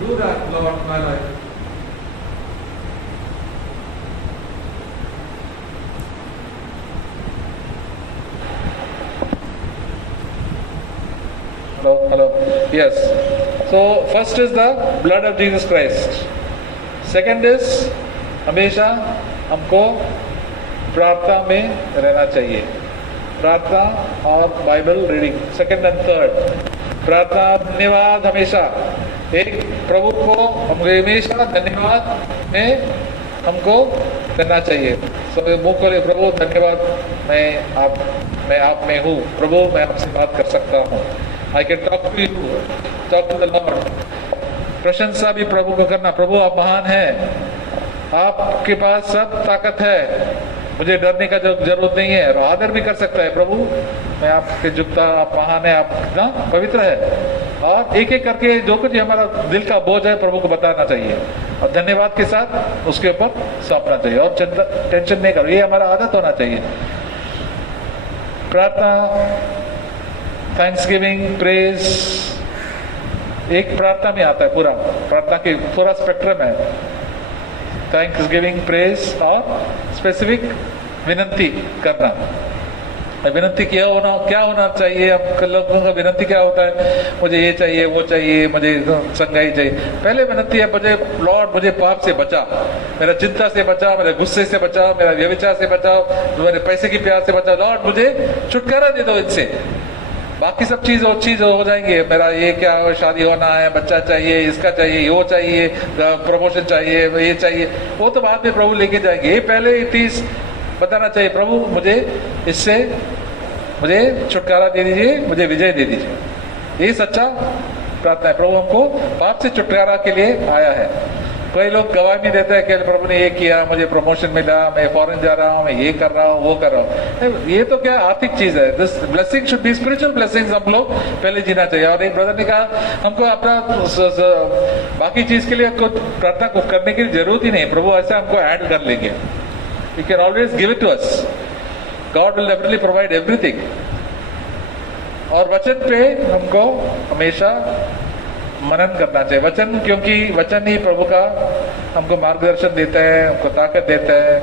do that Lord my life. Hello. Yes. So first is the blood of Jesus Christ. Second is हमेशा हमको प्रार्थना में रहना चाहिए। प्रार्थना और Bible reading. Second and third, प्रार्थना धन्यवाद हमेशा। एक प्रभु को हम हमेशा धन्यवाद में हमको करना चाहिए। मुंह खोले, प्रभु धन्यवाद, मैं आप में हूँ, प्रभु मैं आपसे बात कर सकता हूँ। I can talk to you, talk to the Lord. प्रशंसा भी प्रभु को करना, प्रभु आप महान हैं, आपके पास सब ताकत है, मुझे डरने का जरूरत नहीं है। और आदर भी कर सकता है, प्रभु मैं आपके झुकता, आप महान है, आप कितना पवित्र है। और एक एक करके जो कुछ हमारा दिल का बोझ है प्रभु को बताना चाहिए और धन्यवाद के साथ उसके ऊपर सौंपना चाहिए और टेंशन नहीं करो, ये हमारा आदत होना चाहिए। प्रार्थना, थैंक्सगिविंग, प्रेज एक प्रार्थना में आता है। पूरा प्रार्थना के पूरा स्पेक्ट्रम है, थैंक्सगिविंग, प्रेज और स्पेसिफिक विनती करना। विनती क्या होना चाहिए? अब लोगों का विनती क्या होता है? मुझे ये चाहिए, वो चाहिए, मुझे संगाई चाहिए। पहले विनती है मुझे लॉर्ड मुझे पाप से बचा, मेरा चिंता से बचा, मेरे गुस्से से बचा, मेरा व्यभिचार से बचाओ, मेरे पैसे की प्यार से बचाओ। लॉर्ड मुझे छुटकारा दे दो इनसे। बाकी सब चीज हो जाएंगे। मेरा ये क्या शादी होना है, बच्चा चाहिए, इसका चाहिए, वो चाहिए, प्रमोशन चाहिए, ये चाहिए, वो तो बाद में प्रभु लेके जाएंगे। ये पहले चीज बताना चाहिए, प्रभु मुझे इससे मुझे छुटकारा दे दीजिए, मुझे विजय दे दीजिए। ये सच्चा प्रार्थना है। प्रभु हमको पाप से छुटकारा के लिए आया है। कई लोग गवाही देते हैं कि प्रभु ने ये किया, मुझे प्रमोशन मिला, मैं फॉरेन जा रहा हूँ, मैं ये कर रहा हूँ, वो कर रहा हूँ। ये तो क्या आर्थिक चीज है। This blessing should be spiritual blessings हम लोग पहले जीना चाहिए। और एक ब्रदर ने कहा हमको अपना बाकी चीज के लिए प्रार्थना को करने की जरूरत ही नहीं, प्रभु ऐसा हमको ऐड कर लेंगे। You can always give it to us, God will definitely provide everything. और वचन पे हमको हमेशा मनन करना चाहिए वचन, क्योंकि वचन ही प्रभु का हमको मार्गदर्शन देता है, हमको ताकत देता है।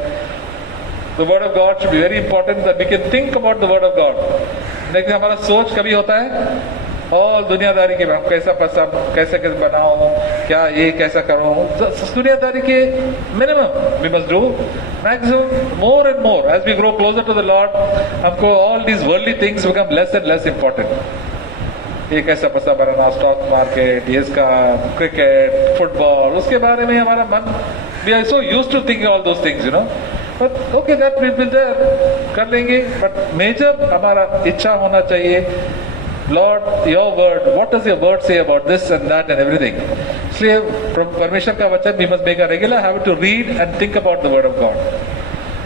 The word of God should be very important that we can think about the word of God. लेकिन हमारा सोच कभी होता है और दुनियादारी के बारे, कैसा पैसा कैसे कैसे बनाऊं, क्या ये कैसा करूं, दुनियादारी के minimum we must do, maximum more and more as we grow closer to the Lord, हमको all these worldly things become less and less important. ये कैसा पैसा बनाना, स्टॉक मार्केट, ये इसका क्रिकेट, फुटबॉल, उसके बारे में हमारा मन, we are so used to thinking all those things, you know. But okay, that will be there, कर लेंगे, but major हमारा इच्छा होना चाहिए, Lord, your word, what does your word say about this and that and everything. इसलिए परमेश्वर का वचन we must make a regular habit to read and think about the word of God.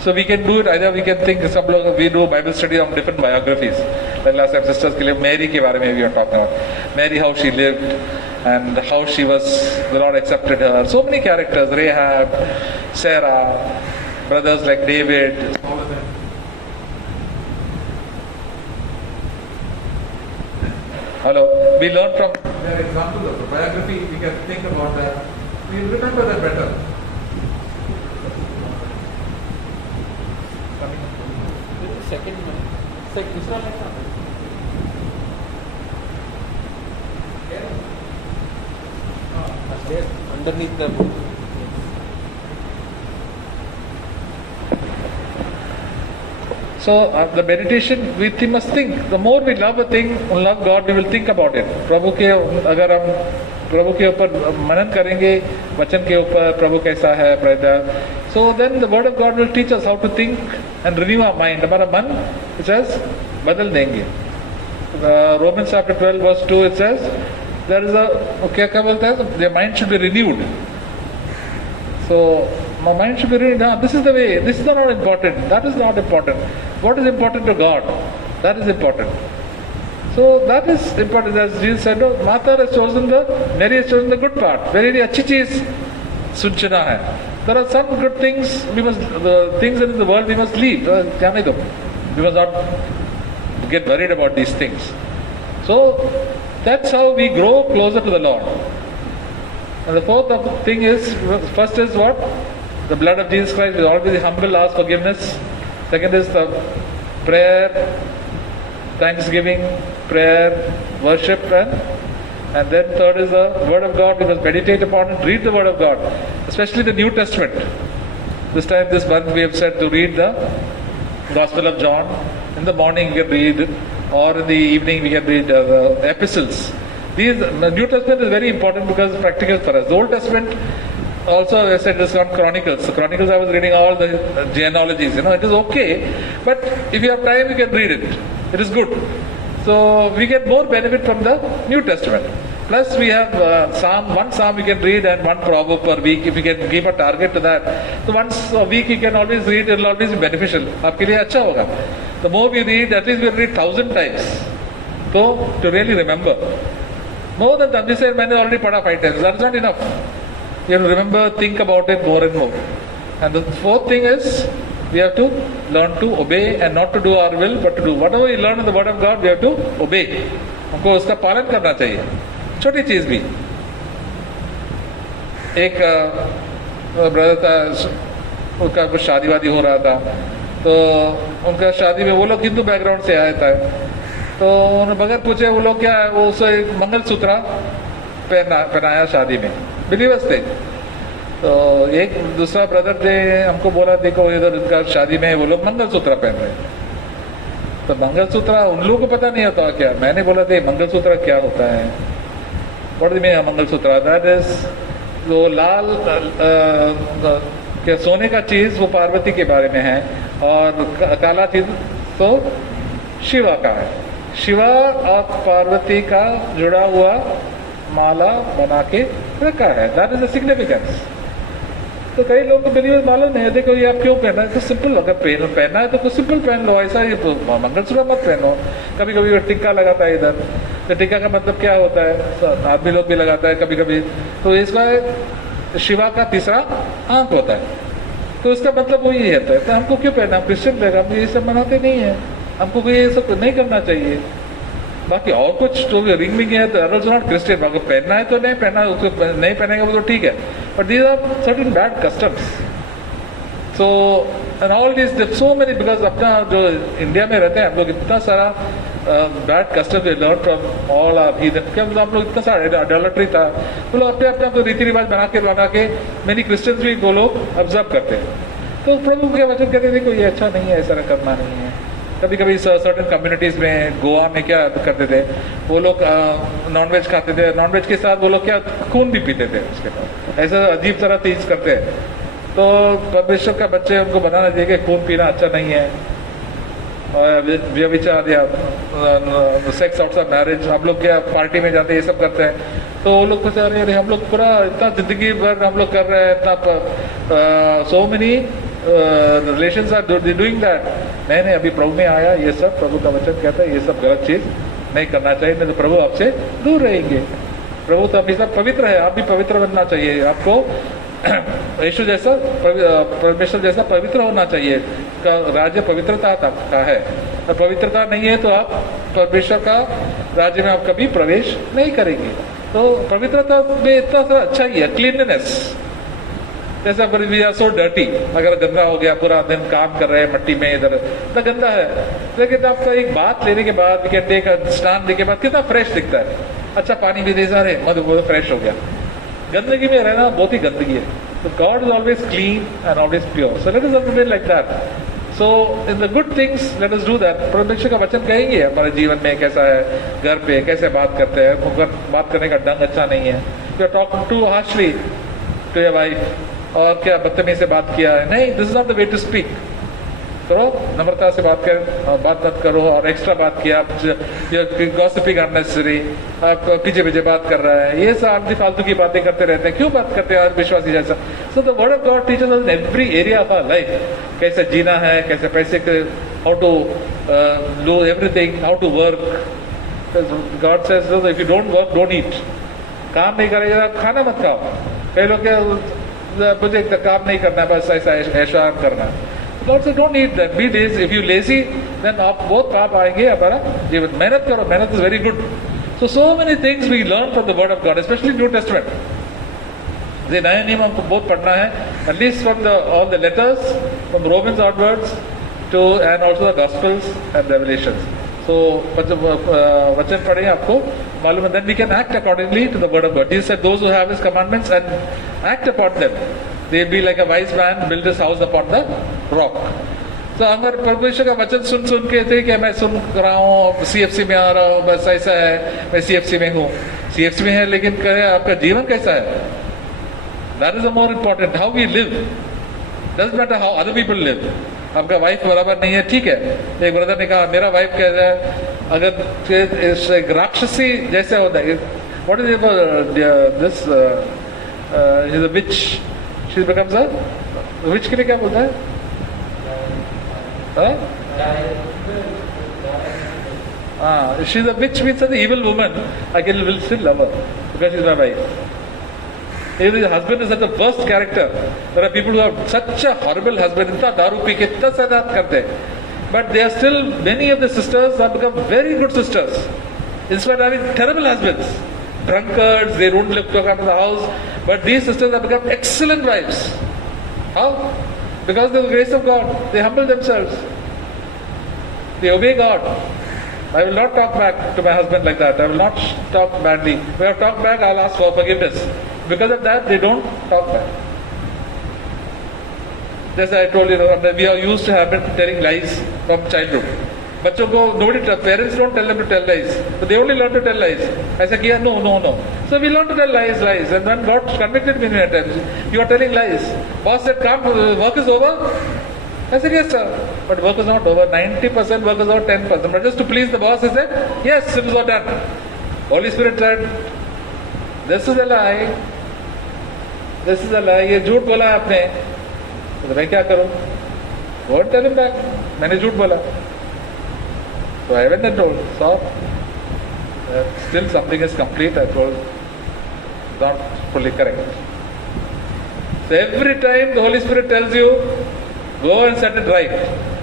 So we can do it either, we can think, some लोग we do Bible study on different biographies. Like last time sisters के लिए Mary के बारे में we were talking about Mary, how she lived and how she was, the Lord accepted her. So many characters, Rahab, Sarah, brothers like David. Hello, we learn from their examples of the biography. We can think about that. We will remember that better. Second one, दूसरा लेना underneath the book. So the meditation, we must think. The more we love a thing, love God, we will think about it. प्रभु के अगर हम प्रभु के ऊपर मनन करेंगे, वचन के ऊपर प्रभु कैसा है, brother. So then the word of God will teach us how to think and renew our mind. हमारा मन, it says, बदल देंगे. Romans chapter 12 verse 2 it says, there is a, क्या बोलता है? Their mind should be renewed. So my mind should be renewed. No, this is the way. This is not important. That is not important. What is important to God? That is important. So that is important. As Jesus said, no, Mata has chosen Mary has chosen the good part. Very अच्छी चीज सुनना है. There are some good things the things in the world we must leave. जाने दो. We must not get worried about these things. So that's how we grow closer to the Lord. And the fourth thing is, first is what? The blood of Jesus Christ. We always humble, ask forgiveness. Second is the prayer, thanksgiving, prayer, worship, and then third is the word of God. We must meditate upon it, read the word of God, especially the New Testament. This month we have said to read the Gospel of John. In the morning we can read, or in the evening we can read the epistles. The New Testament is very important because it's practical for us. The Old Testament also, I said, it's on Chronicles. The Chronicles, I was reading all the genealogies. It is okay, but if you have time, you can read it. It is good. So we get more benefit from the New Testament. Plus, we have one psalm we can read and one proverb per week. If you can give a target to that, so once a week you can always read. It will always be beneficial. आपके लिए अच्छा होगा. The more we read, at least we read 1,000 times. So to really remember. More than that, this मैंने already पढ़ा 5 times. That is not enough. You have to remember, think about it more and more. And the fourth thing is, we have to learn to obey and not to do our will, but to do whatever we learn in the Word of God. We have to obey. हमको उसका पालन करना चाहिए. छोटी चीज भी. एक brother था, उनका कुछ शादी वादी हो रहा था, तो उनका शादी में वो लोग हिंदू बैकग्राउंड से आया था, तो उन्होंने बगैर पूछे वो लोग क्या है, वो उसे मंगलसूत्र पहनाया शादी में. बिलीवर्स थे. तो एक दूसरा ब्रदर थे, हमको बोला देखो इधर उनका शादी में वो लोग मंगलसूत्र पहन रहे. तो मंगलसूत्र उन लोगों को पता नहीं होता क्या. मैंने बोला थे मंगलसूत्र क्या होता है. What do mean mangalsutra? That is वो लाल क्या सोने का चीज वो पार्वती के बारे में है, और काला चीज तो शिवा का है. शिवा और पार्वती का जुड़ा हुआ माला बना के रखा है. That is the significance. तो कई लोग को बिलीवर मालूम नहीं है. देखो ये आप क्यों पहना है, तो सिंपल, अगर पहना है तो कुछ सिंपल पहन लो. ऐसा ये मंगलसूत्र मत पहनो. कभी कभी वो टिक्का लगाता है इधर, तो टिक्का का मतलब क्या होता है, आदमी लोग भी लगाता है कभी कभी. तो इसका शिवा का तीसरा आंख होता है, तो इसका मतलब वो ये होता है. तो हमको क्यों पहना, क्रिश्चियन लोग हम ये सब मनाते नहीं है, हमको ये सब नहीं करना चाहिए. बाकी और कुछ तो रिंग भी है तो अदर्स नॉट क्रिश्चियन, अगर पहनना है तो नहीं पहनना, उसको नहीं पहनेगा वो तो ठीक है, but these are certain bad customs. So and all this so many, because अपना जो इंडिया में रहते हैं हम लोग, इतना सारा bad custom learn from all are heathen. क्या मतलब हम लोग इतना सारा आइडोलेट्री था, वो लोग अपने अपने आपको रीति रिवाज बना के मेनी क्रिश्चियंस भी वो लोग ऑब्जर्व करते हैं. तो प्रभु के वचन कहते थे कोई अच्छा नहीं है, ऐसा करना नहीं है. कभी कभी सर्टेन कम्युनिटीज में गोवा में क्या करते थे, वो लोग नॉनवेज खाते थे, नॉनवेज के साथ वो लोग क्या खून भी पीते थे उसके बाद, ऐसा अजीब तरह चीज करते हैं. तो परमेश्वर का बच्चे उनको बनाना चाहिए कि खून पीना अच्छा नहीं है, और व्यभिचार या सेक्स आउटसाइड मैरिज, हम लोग क्या पार्टी में जाते हैं ये सब करते हैं. तो वो लोग सोच रहे हम लोग पूरा इतना जिंदगी भर हम लोग कर रहे हैं, इतना so many relations are doing that. नहीं, अभी प्रभु में आया ये सब, प्रभु का वचन कहता है ये सब गलत चीज नहीं करना चाहिए, नहीं तो प्रभु आपसे दूर रहेंगे. प्रभु तो हमेशा पवित्र है, आप भी पवित्र बनना चाहिए. आपको यीशु जैसा परमेश्वर जैसा पवित्र होना चाहिए. का राज्य पवित्रता का है, और पवित्रता नहीं है तो आप परमेश्वर का राज्य में आप कभी प्रवेश नहीं करेंगे. तो पवित्रता में इतना सारा अच्छा ही है, क्लीनलीनेस. जैसा वी आर सो डर्टी, अगर गंदा हो गया, पूरा दिन काम कर रहे हैं मट्टी में, इधर इतना गंदा है, लेकिन आपका एक बात लेने के बाद, वीकेंड का स्नान देने के बाद कितना फ्रेश दिखता है. अच्छा पानी भी दे जा रहे, मतलब फ्रेश हो गया. गंदगी में रहना बहुत ही गंदगी है. तो God is always clean and always pure. So let us B like that. So in the good things let us do that. परमेश्वर का वचन कहेंगे हमारे जीवन में कैसा है, घर पे कैसे बात करते हैं, बात करने का ढंग अच्छा नहीं है, you are talking too harshly to your wife, और क्या बदतमीजी से बात किया है, नहीं, this is not the way to speak. करो नम्रता से बात मत करो, और एक्स्ट्रा बात किया, गॉसिपिंग अननेसेसरी, आप पीछे बात कर रहा है, ये सब आप फालतू की बातें करते रहते हैं. क्यों बात करते हैं विश्वासी जैसा? So the word of God teaches us in every area of our life, कैसे जीना है, कैसे पैसे, how to do everything, how to work. God says if you don't work don't eat. काम नहीं करेगा खाना मत खाओ. कई लोग मुझे काम नहीं करना, बस ऐसा ऐसा करना. God said, don't eat that. Be lazy. If you lazy, then आप बहुत पाप आएंगे हमारा जीवन. मेहनत करो, मेहनत is very good. So many things we learn from the Word of God, especially New Testament. ये नया नियम हमको बहुत पढ़ना है, at least from all the letters, from Romans onwards to and also the Gospels and Revelations. So वचन पढ़े आपको मालूम है. Then we can act accordingly to the Word of God. Jesus said, those who have His commandments and act upon them, they'll be like a wise man build his house upon the rock. तो अगर परमेश्वर का वचन सुन के थे कि मैं सुन रहा हूँ, CFC में आ रहा हूँ, बस ऐसा है, मैं CFC में हूँ, CFC में है, लेकिन कहे आपका जीवन कैसा है? That is the more important. How we live doesn't matter how other people live. आपका वाइफ बराबर नहीं है, ठीक है. एक ब्रदर ने कहा मेरा वाइफ कह रहा है अगर राक्षसी जैसे होता है, what is it this is a witch, she becomes a witch के लिए क्या बोलता है? She's a witch means an evil woman. I will still love her because she's my wife. If the husband is such a worst character, there are people who have such a horrible husband, इतना दारू P के इतना सदात करते हैं, but they are still, many of the sisters have become very good sisters, in spite of having terrible husbands, drunkards, they don't look after the house, but these sisters have become excellent wives. How? Because of the grace of God, they humble themselves, they obey God. I will not talk back to my husband like that. I will not talk badly. When I talk back, I'll ask for forgiveness. Because of that, they don't talk back. Just I told you, we are used to habit telling lies from childhood. बच्चों को parents don't tell them to tell lies, but they only learn to tell lies. ऐसा किया, no. So we learn to tell lies, and then God convicted me many times. You are telling lies. Boss said, "Come, work is over." I said, "Yes, sir." But work is not over. 90% work is over, 10%. But just to please the boss, he said, "Yes, it is all done." Holy Spirit said, "This is a lie. This is a lie." ये झूठ बोला आपने. तो मैं क्या करूं? Won't tell him back. मैंने झूठ बोला. So I went and told, "Stop. Still something is complete." I told, not fully correct. So every time the Holy Spirit tells you, go and set it right.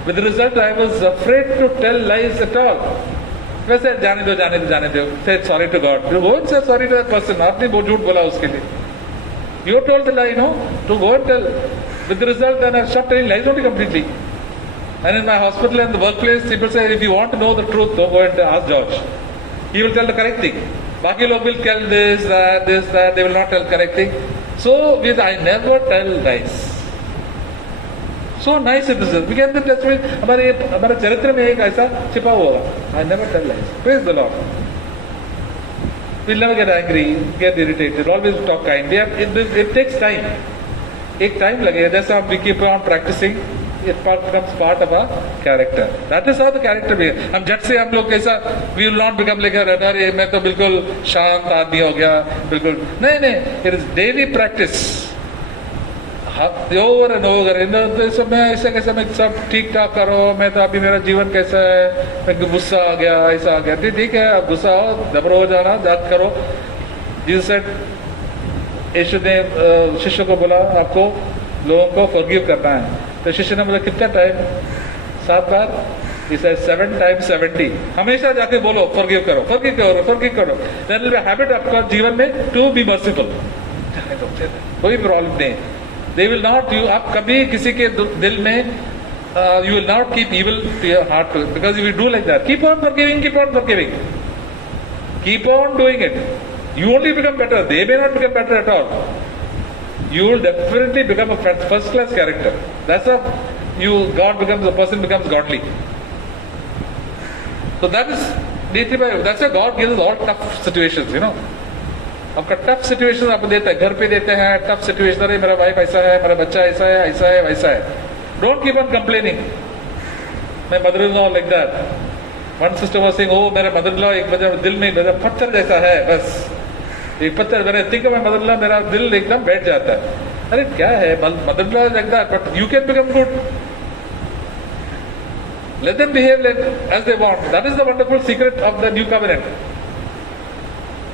With the result, I was afraid to tell lies at all. वैसे जाने दो, say sorry to God. You go and say sorry to that person. आपने वो झूठ बोला उसके लिए. You told the lie, no? To go and tell. With the result, then I stopped telling lies only completely. And in my hospital and the workplace, people say, if you want to know the truth, go and ask George. He will tell the correct thing. बाकी लोग will tell this, that, they will not tell correct thing. So, I never tell lies. So nice it is. We can just हमारे चरित्र में एक ऐसा छिपा हुआ. I never tell lies. Praise the Lord. We'll never get angry, get irritated. Always talk kindly. It takes time. एक time लगेगा. जैसे हम we keep on practicing, it becomes part of our character. That is how the character behaves. हम झट से हम लोग कैसा we will not become like अरे मैं तो बिल्कुल शांत आदमी हो गया बिल्कुल नहीं. It is daily practice. Over and over सब मैं ऐसे कैसे मैं सब ठीक ठाक करो. मैं तो अभी मेरा जीवन कैसा है, मैं गुस्सा आ गया, ऐसा आ गया. ठीक है, आप गुस्सा हो, दबरो हो जाना, जात करो. जीसस सेड, यीशु ने शिष्य को बोला आपको लोगों को फॉरगिव करना है. तो शिष्य ने बोला कितना time? 7 bar. He said 7 times 70. हमेशा जाके बोलो फॉरगिव करो. देन विल बी हैबिट आपका जीवन में टू बी मर्सीफुल. कोई प्रॉब्लम नहीं. They will not, आप कभी किसी के दिल में you will not keep evil to your heart because if you do like that, keep on forgiving, keep on doing it. You only become better. They may not become better at all. You will definitely become a first class character. That's how the person becomes godly. So that is that's why God gives us all tough situations, you know. आपका tough situation आपको देता है, घर पे देते हैं tough situation. अरे मेरा वाइफ ऐसा है, मेरा बच्चा ऐसा है, वैसा है. Don't keep on complaining. मैं mother in law like that. One sister was saying, oh मेरा मदर इन लॉ एक वजह दिल में पत्थर जैसा है, बस एक पत्थर. मैंने think of my mother in law, मेरा दिल एकदम बैठ जाता है. अरे क्या है, mother in law like that, but you can become good. Let them behave as they want. That is the wonderful secret of the new covenant.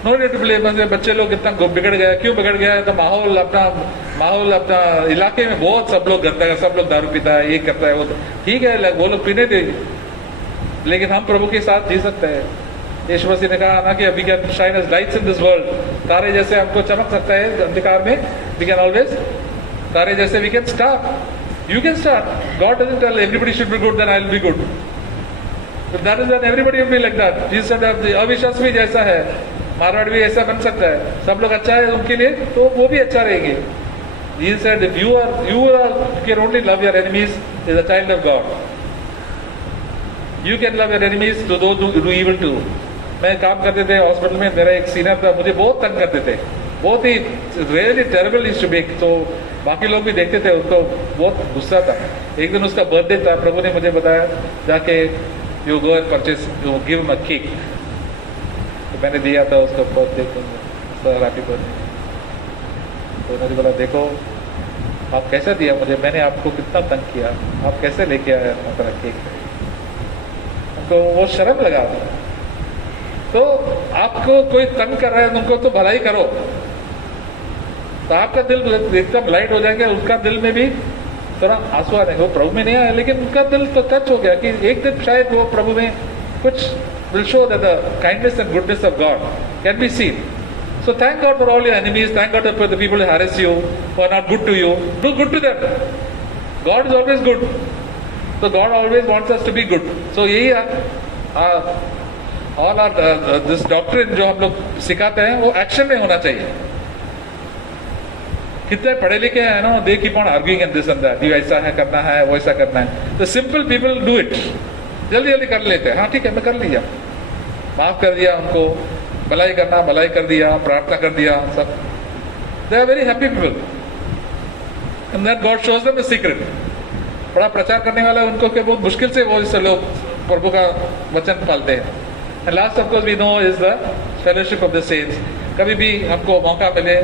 No need to blame. बच्चे लोग इतना बिगड़ गया, क्यों बिगड़ गया है? तो माहौल अपना इलाके में बहुत सब लोग गंदा है, सब लोग दारू पीता है, ये करता है, वो ठीक है, वो लोग पीने दे. लेकिन हम प्रभु के साथ जी सकते हैं. यीशु मसीह ने कहा ना कि we can shine as lights in this world. तारे जैसे हमको चमक सकता है अंधकार में. वी कैन ऑलवेज तारे जैसे we can start. You can start. God doesn't tell everybody should be good then I will be good. That is that everybody will be like that. Jesus said अविश्वास भी जैसा है, मारवाड़ भी ऐसा बन सकता है. सब लोग अच्छा है उनके लिए तो वो भी अच्छा रहेंगे. Jesus said, if you can only love your enemies as a child of God. You can love your enemies to those who do evil to. मैं काम करते थे हॉस्पिटल में, मेरा एक सीनियर था, मुझे बहुत तंग करते थे, बहुत ही really terrible used to be. तो बाकी लोग भी देखते थे, उनको बहुत गुस्सा था. एक दिन उसका बर्थडे था, प्रभु ने मुझे बताया जाके you go and purchase, you give him a cake. तो मैंने दिया था उसको बर्थडे को, सर हैप्पी बर्थडे. तो उन्होंने बोला देखो आप कैसे दिया मुझे, मैंने आपको कितना तंग किया, आप कैसे लेके आए अपना केक. तो वो शर्म लगा. तो आपको कोई तंग कर रहा है उनको तो भलाई करो, तो आपका दिल एकदम लाइट हो जाएगा. उनका दिल में भी थोड़ा आंसू आ जाएंगे. वो प्रभु में नहीं आया लेकिन उनका दिल तो टच हो गया कि एक दिन शायद वो प्रभु में कुछ will show that the kindness and goodness of God can be seen. So thank God for all your enemies. Thank God for the people who harass you, who are not good to you. Do good to them. God is always good. So God always wants us to be good. So यही all our this doctrine जो हम लोग सिखाते हैं वो action में होना चाहिए. कितने पढ़े लिखे हैं ना, they keep on arguing and this and that. ये ऐसा है करना है, वो ऐसा करना है. The simple people do it. जल्दी जल्दी कर लेते हैं. हाँ ठीक है मैं कर लिया, माफ कर दिया उनको, भलाई करना भलाई कर दिया, प्रार्थना कर दिया, सब. They are very happy people. And then God shows them a secret. बड़ा प्रचार करने वाला उनको के बहुत मुश्किल से वो इस लोग प्रभु का वचन पालते हैं. And last of course we know is the fellowship of the saints. कभी भी हमको मौका मिले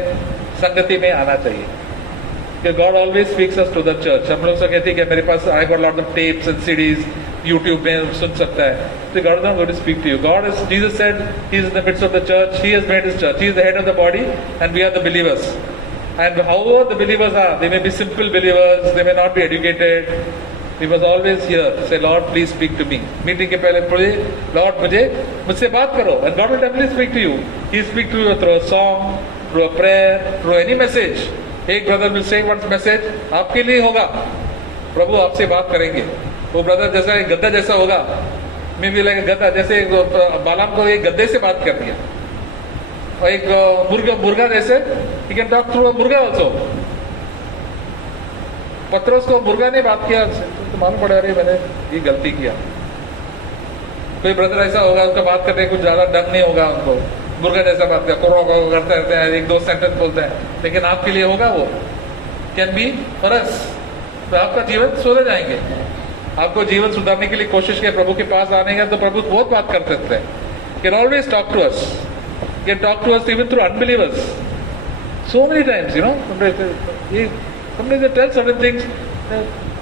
संगति में आना चाहिए. God always speaks us to the church. हम लोग से कहते हैं कि मेरे पास I got lot of tapes and CDs, YouTube में सुन सकता है. So God is not going to speak to you. God is, Jesus said, He is in the midst of the church. He has made His church. He is the head of the body, and we are the believers. And however the believers are, they may be simple believers, they may not be educated, We must always hear, say, Lord, please speak to me. Meeting के पहले बोले, Lord, मुझसे बात करो. And God will definitely speak to you. He speak to you through a song, through a prayer, through any message. एक brother will say one message, आपके लिए होगा. प्रभु आपसे बात करेंगे. वो brother जैसा एक गद्दा जैसा होगा. मैं भी लगे गद्दा जैसे बालाम को एक गद्दे से बात कर दिया. और एक मुर्गा जैसे, he can talk through a मुर्गा also. पत्रोस को मुर्गा ने बात किया तो मालूम पड़ा रही मैंने ये गलती किया. कोई ब्रदर ऐसा होगा उसका बात करने कुछ ज्यादा डर नहीं होगा, उनको मुर्गा जैसा बात करते रहते हैं, एक दो सेंटेंस बोलते हैं, लेकिन आपके लिए होगा वो कैन बी फॉर अस. तो आपका जीवन सुधर जाएंगे. आपको जीवन सुधारने के लिए कोशिश किया प्रभु के पास आने का, तो प्रभु बहुत बात कर सकते हैं. Can always talk to us, can talk to us even through unbelievers. So many times ये somebody that tells certain things,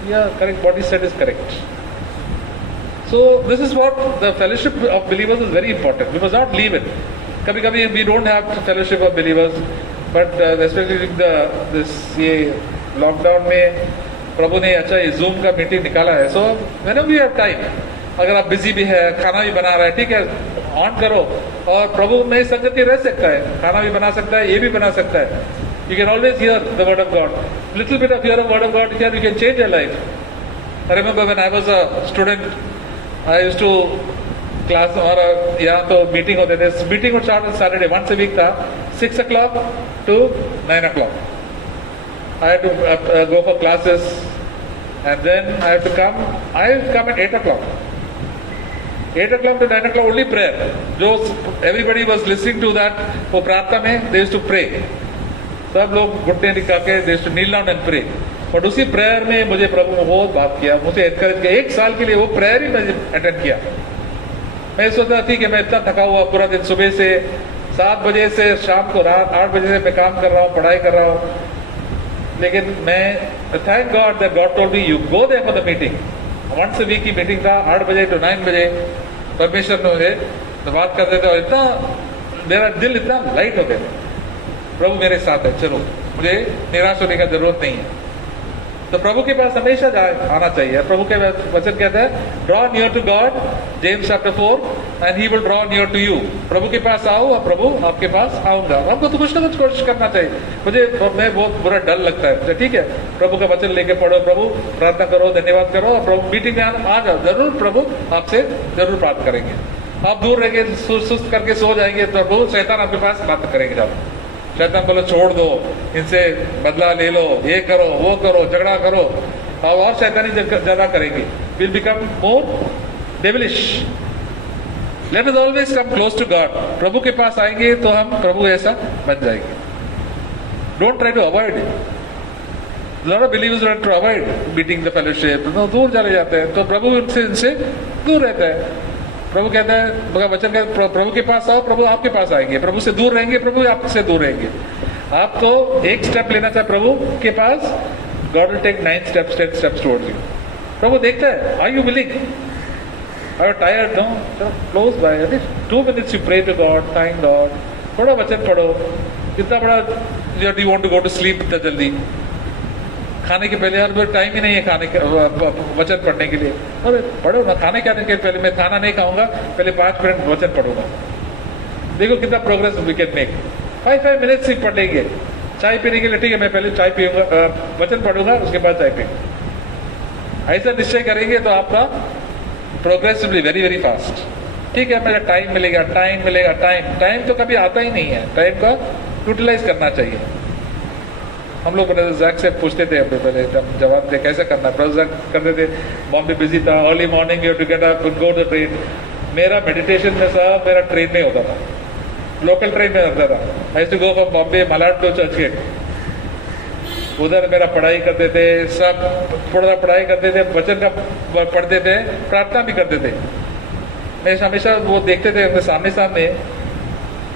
yeah, correct, what he said is correct. So this is what the fellowship of believers is very important. We must not leave it. Kabhi we don't have fellowship of believers, but especially this ये lockdown में प्रभु ने अच्छा ये Zoom का meeting निकाला है. So whenever we have time, अगर आप बिजी भी है, खाना भी बना रहा है, ठीक है, ऑन करो और प्रभु में संगति रह सकता है. खाना भी बना सकता है, ये भी बना सकता है. You can always hear the word of God. Little bit of hear of word of God here, you can change your life. I remember when I was a student, I used to class और यहाँ तो meeting होते थे. Meeting would start on Saturday, once a week था, 6 o'clock to 9 o'clock. I had to go for classes, and then I have to come. I come at 8 o'clock. 8 o'clock to 9 o'clock only prayer. जो everybody was listening to that, वो प्रार्थना में they used to pray. सब लोग घुटने दिखा के they used to kneel down and pray. और उसी प्रेयर में मुझे प्रभु ने बहुत बात किया, मुझे एनकरेज किया. 1 साल के लिए वो प्रेयर ही मैंने अटेंड किया. मैं सोचता थी कि मैं इतना थका हुआ पूरा दिन, सुबह से 7 बजे से शाम को रात 8 बजे से मैं काम कर रहा हूँ, पढ़ाई कर रहा हूँ. लेकिन मैं thank God that God told me you go there for the meeting. Once a week की मीटिंग था, 8 बजे to 9 बजे परमेश्वर ने मुझे बात करते थे और इतना मेरा दिल इतना लाइट हो गया. प्रभु मेरे साथ है, चलो मुझे निराश होने का जरूरत नहीं है. तो प्रभु के पास हमेशा आना चाहिए. प्रभु के वचन कहता है draw near to God, James chapter 4, and he will draw near to you. प्रभु के पास आओ और प्रभु आपके पास आऊंगा. हमको तो कुछ ना कुछ कोशिश करना चाहिए. मैं बहुत बुरा डर लगता है, ठीक है, प्रभु का वचन लेके पढ़ो, प्रभु प्रार्थना करो, धन्यवाद करो, और प्रभु मीटिंग में आ जाओ, जरूर प्रभु आपसे जरूर बात करेंगे. आप दूर रहेंगे, सुस्त करके सो जाएंगे, प्रभु शैतान आपके पास बात करेंगे. जाओ, शैतान बोलो छोड़ दो, इनसे बदला ले लो, ये करो, वो करो, झगड़ा करो, और शैतानी ज्यादा करेंगे. Will become more devilish. Let us always come close to God. प्रभु के पास आएंगे तो हम प्रभु ऐसा बन जाएंगे. Don't try to avoid it. Lot of believers try to avoid meeting the fellowship, तो दूर चले जाते हैं. तो प्रभु इनसे दूर रहता है. प्रभु कहता है, वचन कहता है प्रभु के पास आओ, प्रभु आपके पास आएंगे. प्रभु से दूर रहेंगे, प्रभु आपसे दूर रहेंगे. आपको एक स्टेप लेना चाहिए प्रभु के पास, God will take 9 steps, 10 steps towards you. प्रभु देखता है, are you willing, are you tired, no, close by, 2 minutes you pray to God, thank God, थोड़ा वचन पढ़ो. इतना बड़ा you want to go to sleep इतना जल्दी, खाने के पहले यार टाइम ही नहीं है खाने के वचन पढ़ने के लिए. अरे पढ़ो ना, खाने के पहले मैं खाना नहीं खाऊंगा, पहले 5 मिनट वचन पढ़ूंगा. देखो कितना progress we can make. 5 minutes ही पढ़ लेंगे. चाय पीने के लिए ठीक है, मैं पहले चाय पीऊंगा, वचन पढ़ूंगा, उसके बाद चाय पीऊंगा. ऐसा निश्चय करेंगे तो आपका progress will be very very fast. ठीक है, मेरा टाइम मिलेगा. टाइम तो कभी आता ही नहीं है. टाइम का यूटिलाइज करना चाहिए. हम लोग ब्रदर जैक से पूछते थे, पहले जवाब थे कैसे करना. ब्रदर जैक करते थे, बॉम्बे बिजी था, early morning you to get up and go the train. मेरा मेडिटेशन में सब मेरा ट्रेन में होता था, लोकल ट्रेन में होता था. I used to go from Bombay Malad to Churchgate. उधर मेरा पढ़ाई करते थे, सब थोड़ा पढ़ाई करते थे, वचन का पढ़ते थे, प्रार्थना भी करते थे. मैं हमेशा वो देखते थे अपने सामने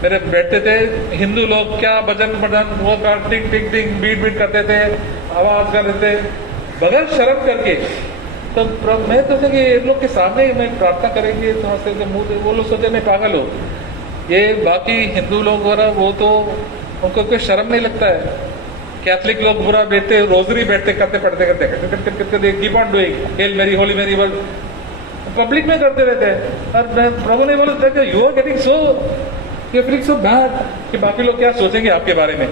मेरे बैठते थे हिंदू लोग, क्या भजन वो टिंग टिंग टिंग बीट करते थे, आवाज करते थे बगैर शर्म करके. तो मैं तो कि इन लोग के सामने मैं प्रार्थना करेंगे तो हंसते थे मुंह, वो लोग सोचे मैं पागल हूँ. ये बाकी हिंदू लोग वगैरह वो तो उनको कोई शर्म नहीं लगता है. कैथलिक लोग पूरा बैठते रोजरी बैठते करते पढ़ते करते keep on doing hail Mary holy Mary word public में करते रहते हैं। और प्रभु ने बोला था you are getting so you feeling so bad कि बाकी लोग क्या सोचेंगे आपके बारे में।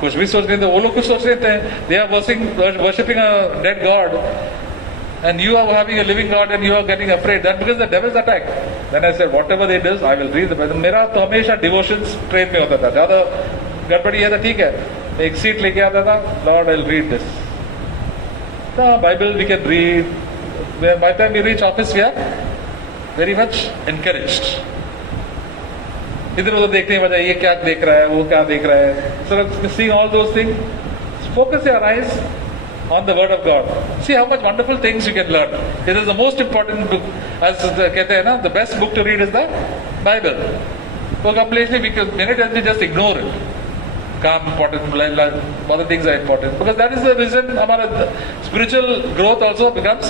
कुछ भी सोच रहे थे, वो लोग कुछ सोच रहे थे, they are worshipping a dead God and you are having a living God and you are getting afraid. That because the devil's attack. Then I said whatever they do I will read the Bible. मेरा तो हमेशा devotions train में होता था, ज्यादा गड़बड़ी है तो ठीक है, एक सीट लेके आता था, Lord I'll read this. The Bible we can read. By the time we reach office we are very much encouraged. इधर उधर देखने की बजाय ये क्या देख रहा है, वो क्या देख रहा है. So seeing all those things, focus your eyes on the word of God. See how much wonderful things you can learn. It is the most important book. As कहते हैं ना, the best book to read is the Bible. So completely we can many times we just ignore it. काम important, other things are important because that is the reason हमारा spiritual growth also becomes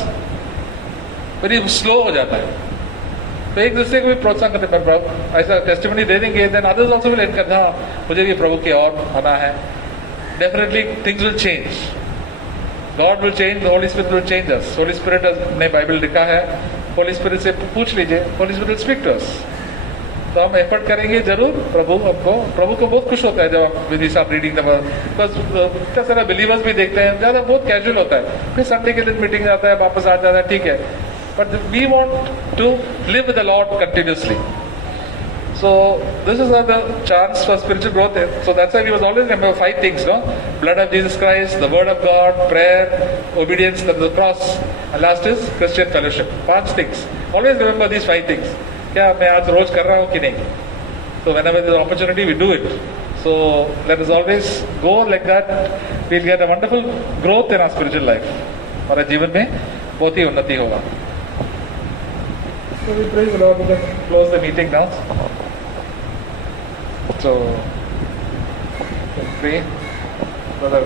very slow हो जाता है. तो एक दूसरे को भी प्रोत्साहन करते हैं, प्रभु ऐसा टेस्टिमनी दे देंगे, then others also will encourage, हाँ मुझे भी प्रभु की और आना है. Definitely things will change. God will change, the Holy Spirit will change us. Holy Spirit ने बाइबल लिखा है, Holy Spirit से पूछ लीजिए, Holy Spirit will speak to us. तो हम एफर्ट करेंगे जरूर. प्रभु को बहुत खुश होता है जब हम with start reading the word. बस इतना सारा बिलीवर्स भी देखते हैं, ज़्यादा बहुत कैजुअल होता है, फिर संडे के दिन मीटिंग आता है, वापस आ जाता है, ठीक है. But we want to live with the lord continuously. So this is the chance for spiritual growth. So that's why we must always remember 5 things, no? Blood of Jesus Christ, the word of God, prayer, obedience, then the cross, and last is Christian fellowship. 5 things. Always remember these 5 things. क्या मैं आज रोज कर रहा हूँ कि नहीं? So whenever there is opportunity, we do it. So let us always go like that. We'll get a wonderful growth in our spiritual life. हमारे जीवन में बहुत ही उन्नति होगा. So we praise the Lord. We can close the meeting now. So, pray, brother.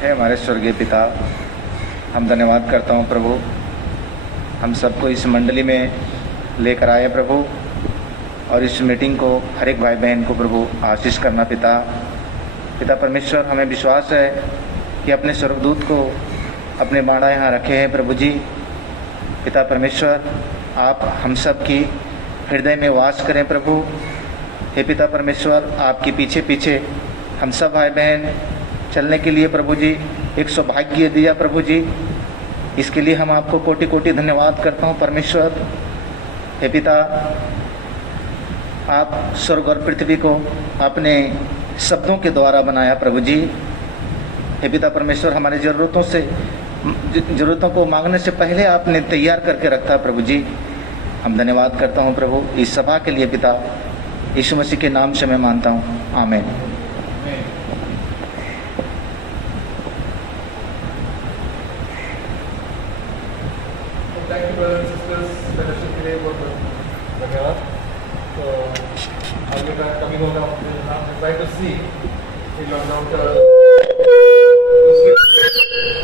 हे हमारे स्वर्गीय पिता, हम धन्यवाद करता हूँ प्रभु, हम सबको इस मंडली में लेकर आए प्रभु, और इस मीटिंग को हर एक भाई बहन को प्रभु आशीष करना. पिता परमेश्वर, हमें विश्वास है कि अपने स्वर्गदूत को अपने बाड़ा यहाँ रखे हैं प्रभु जी. पिता परमेश्वर, आप हम सब की हृदय में वास करें प्रभु. हे पिता परमेश्वर, आपके पीछे पीछे हम सब भाई बहन चलने के लिए प्रभु जी एक सौभाग्य दिया प्रभु जी. इसके लिए हम आपको कोटि कोटि धन्यवाद करता हूँ परमेश्वर. हे पिता, आप स्वर्ग और पृथ्वी को अपने शब्दों के द्वारा बनाया प्रभु जी. हे पिता परमेश्वर, हमारी ज़रूरतों को मांगने से पहले आपने तैयार करके रखा प्रभु जी. हम धन्यवाद करता हूँ प्रभु इस सभा के लिए. पिता यीशु मसीह के नाम से मैं मानता हूँ, आमीन. Thank you, brothers and sisters. Fellowship के लिए बहुत धन्यवाद. तो आगे का कमी होगा, हम ट्राई टू सी कि लॉकडाउन का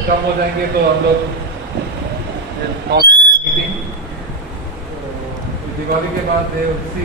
कम हो जाएंगे तो हम लोग मीटिंग दिवाली के बाद सी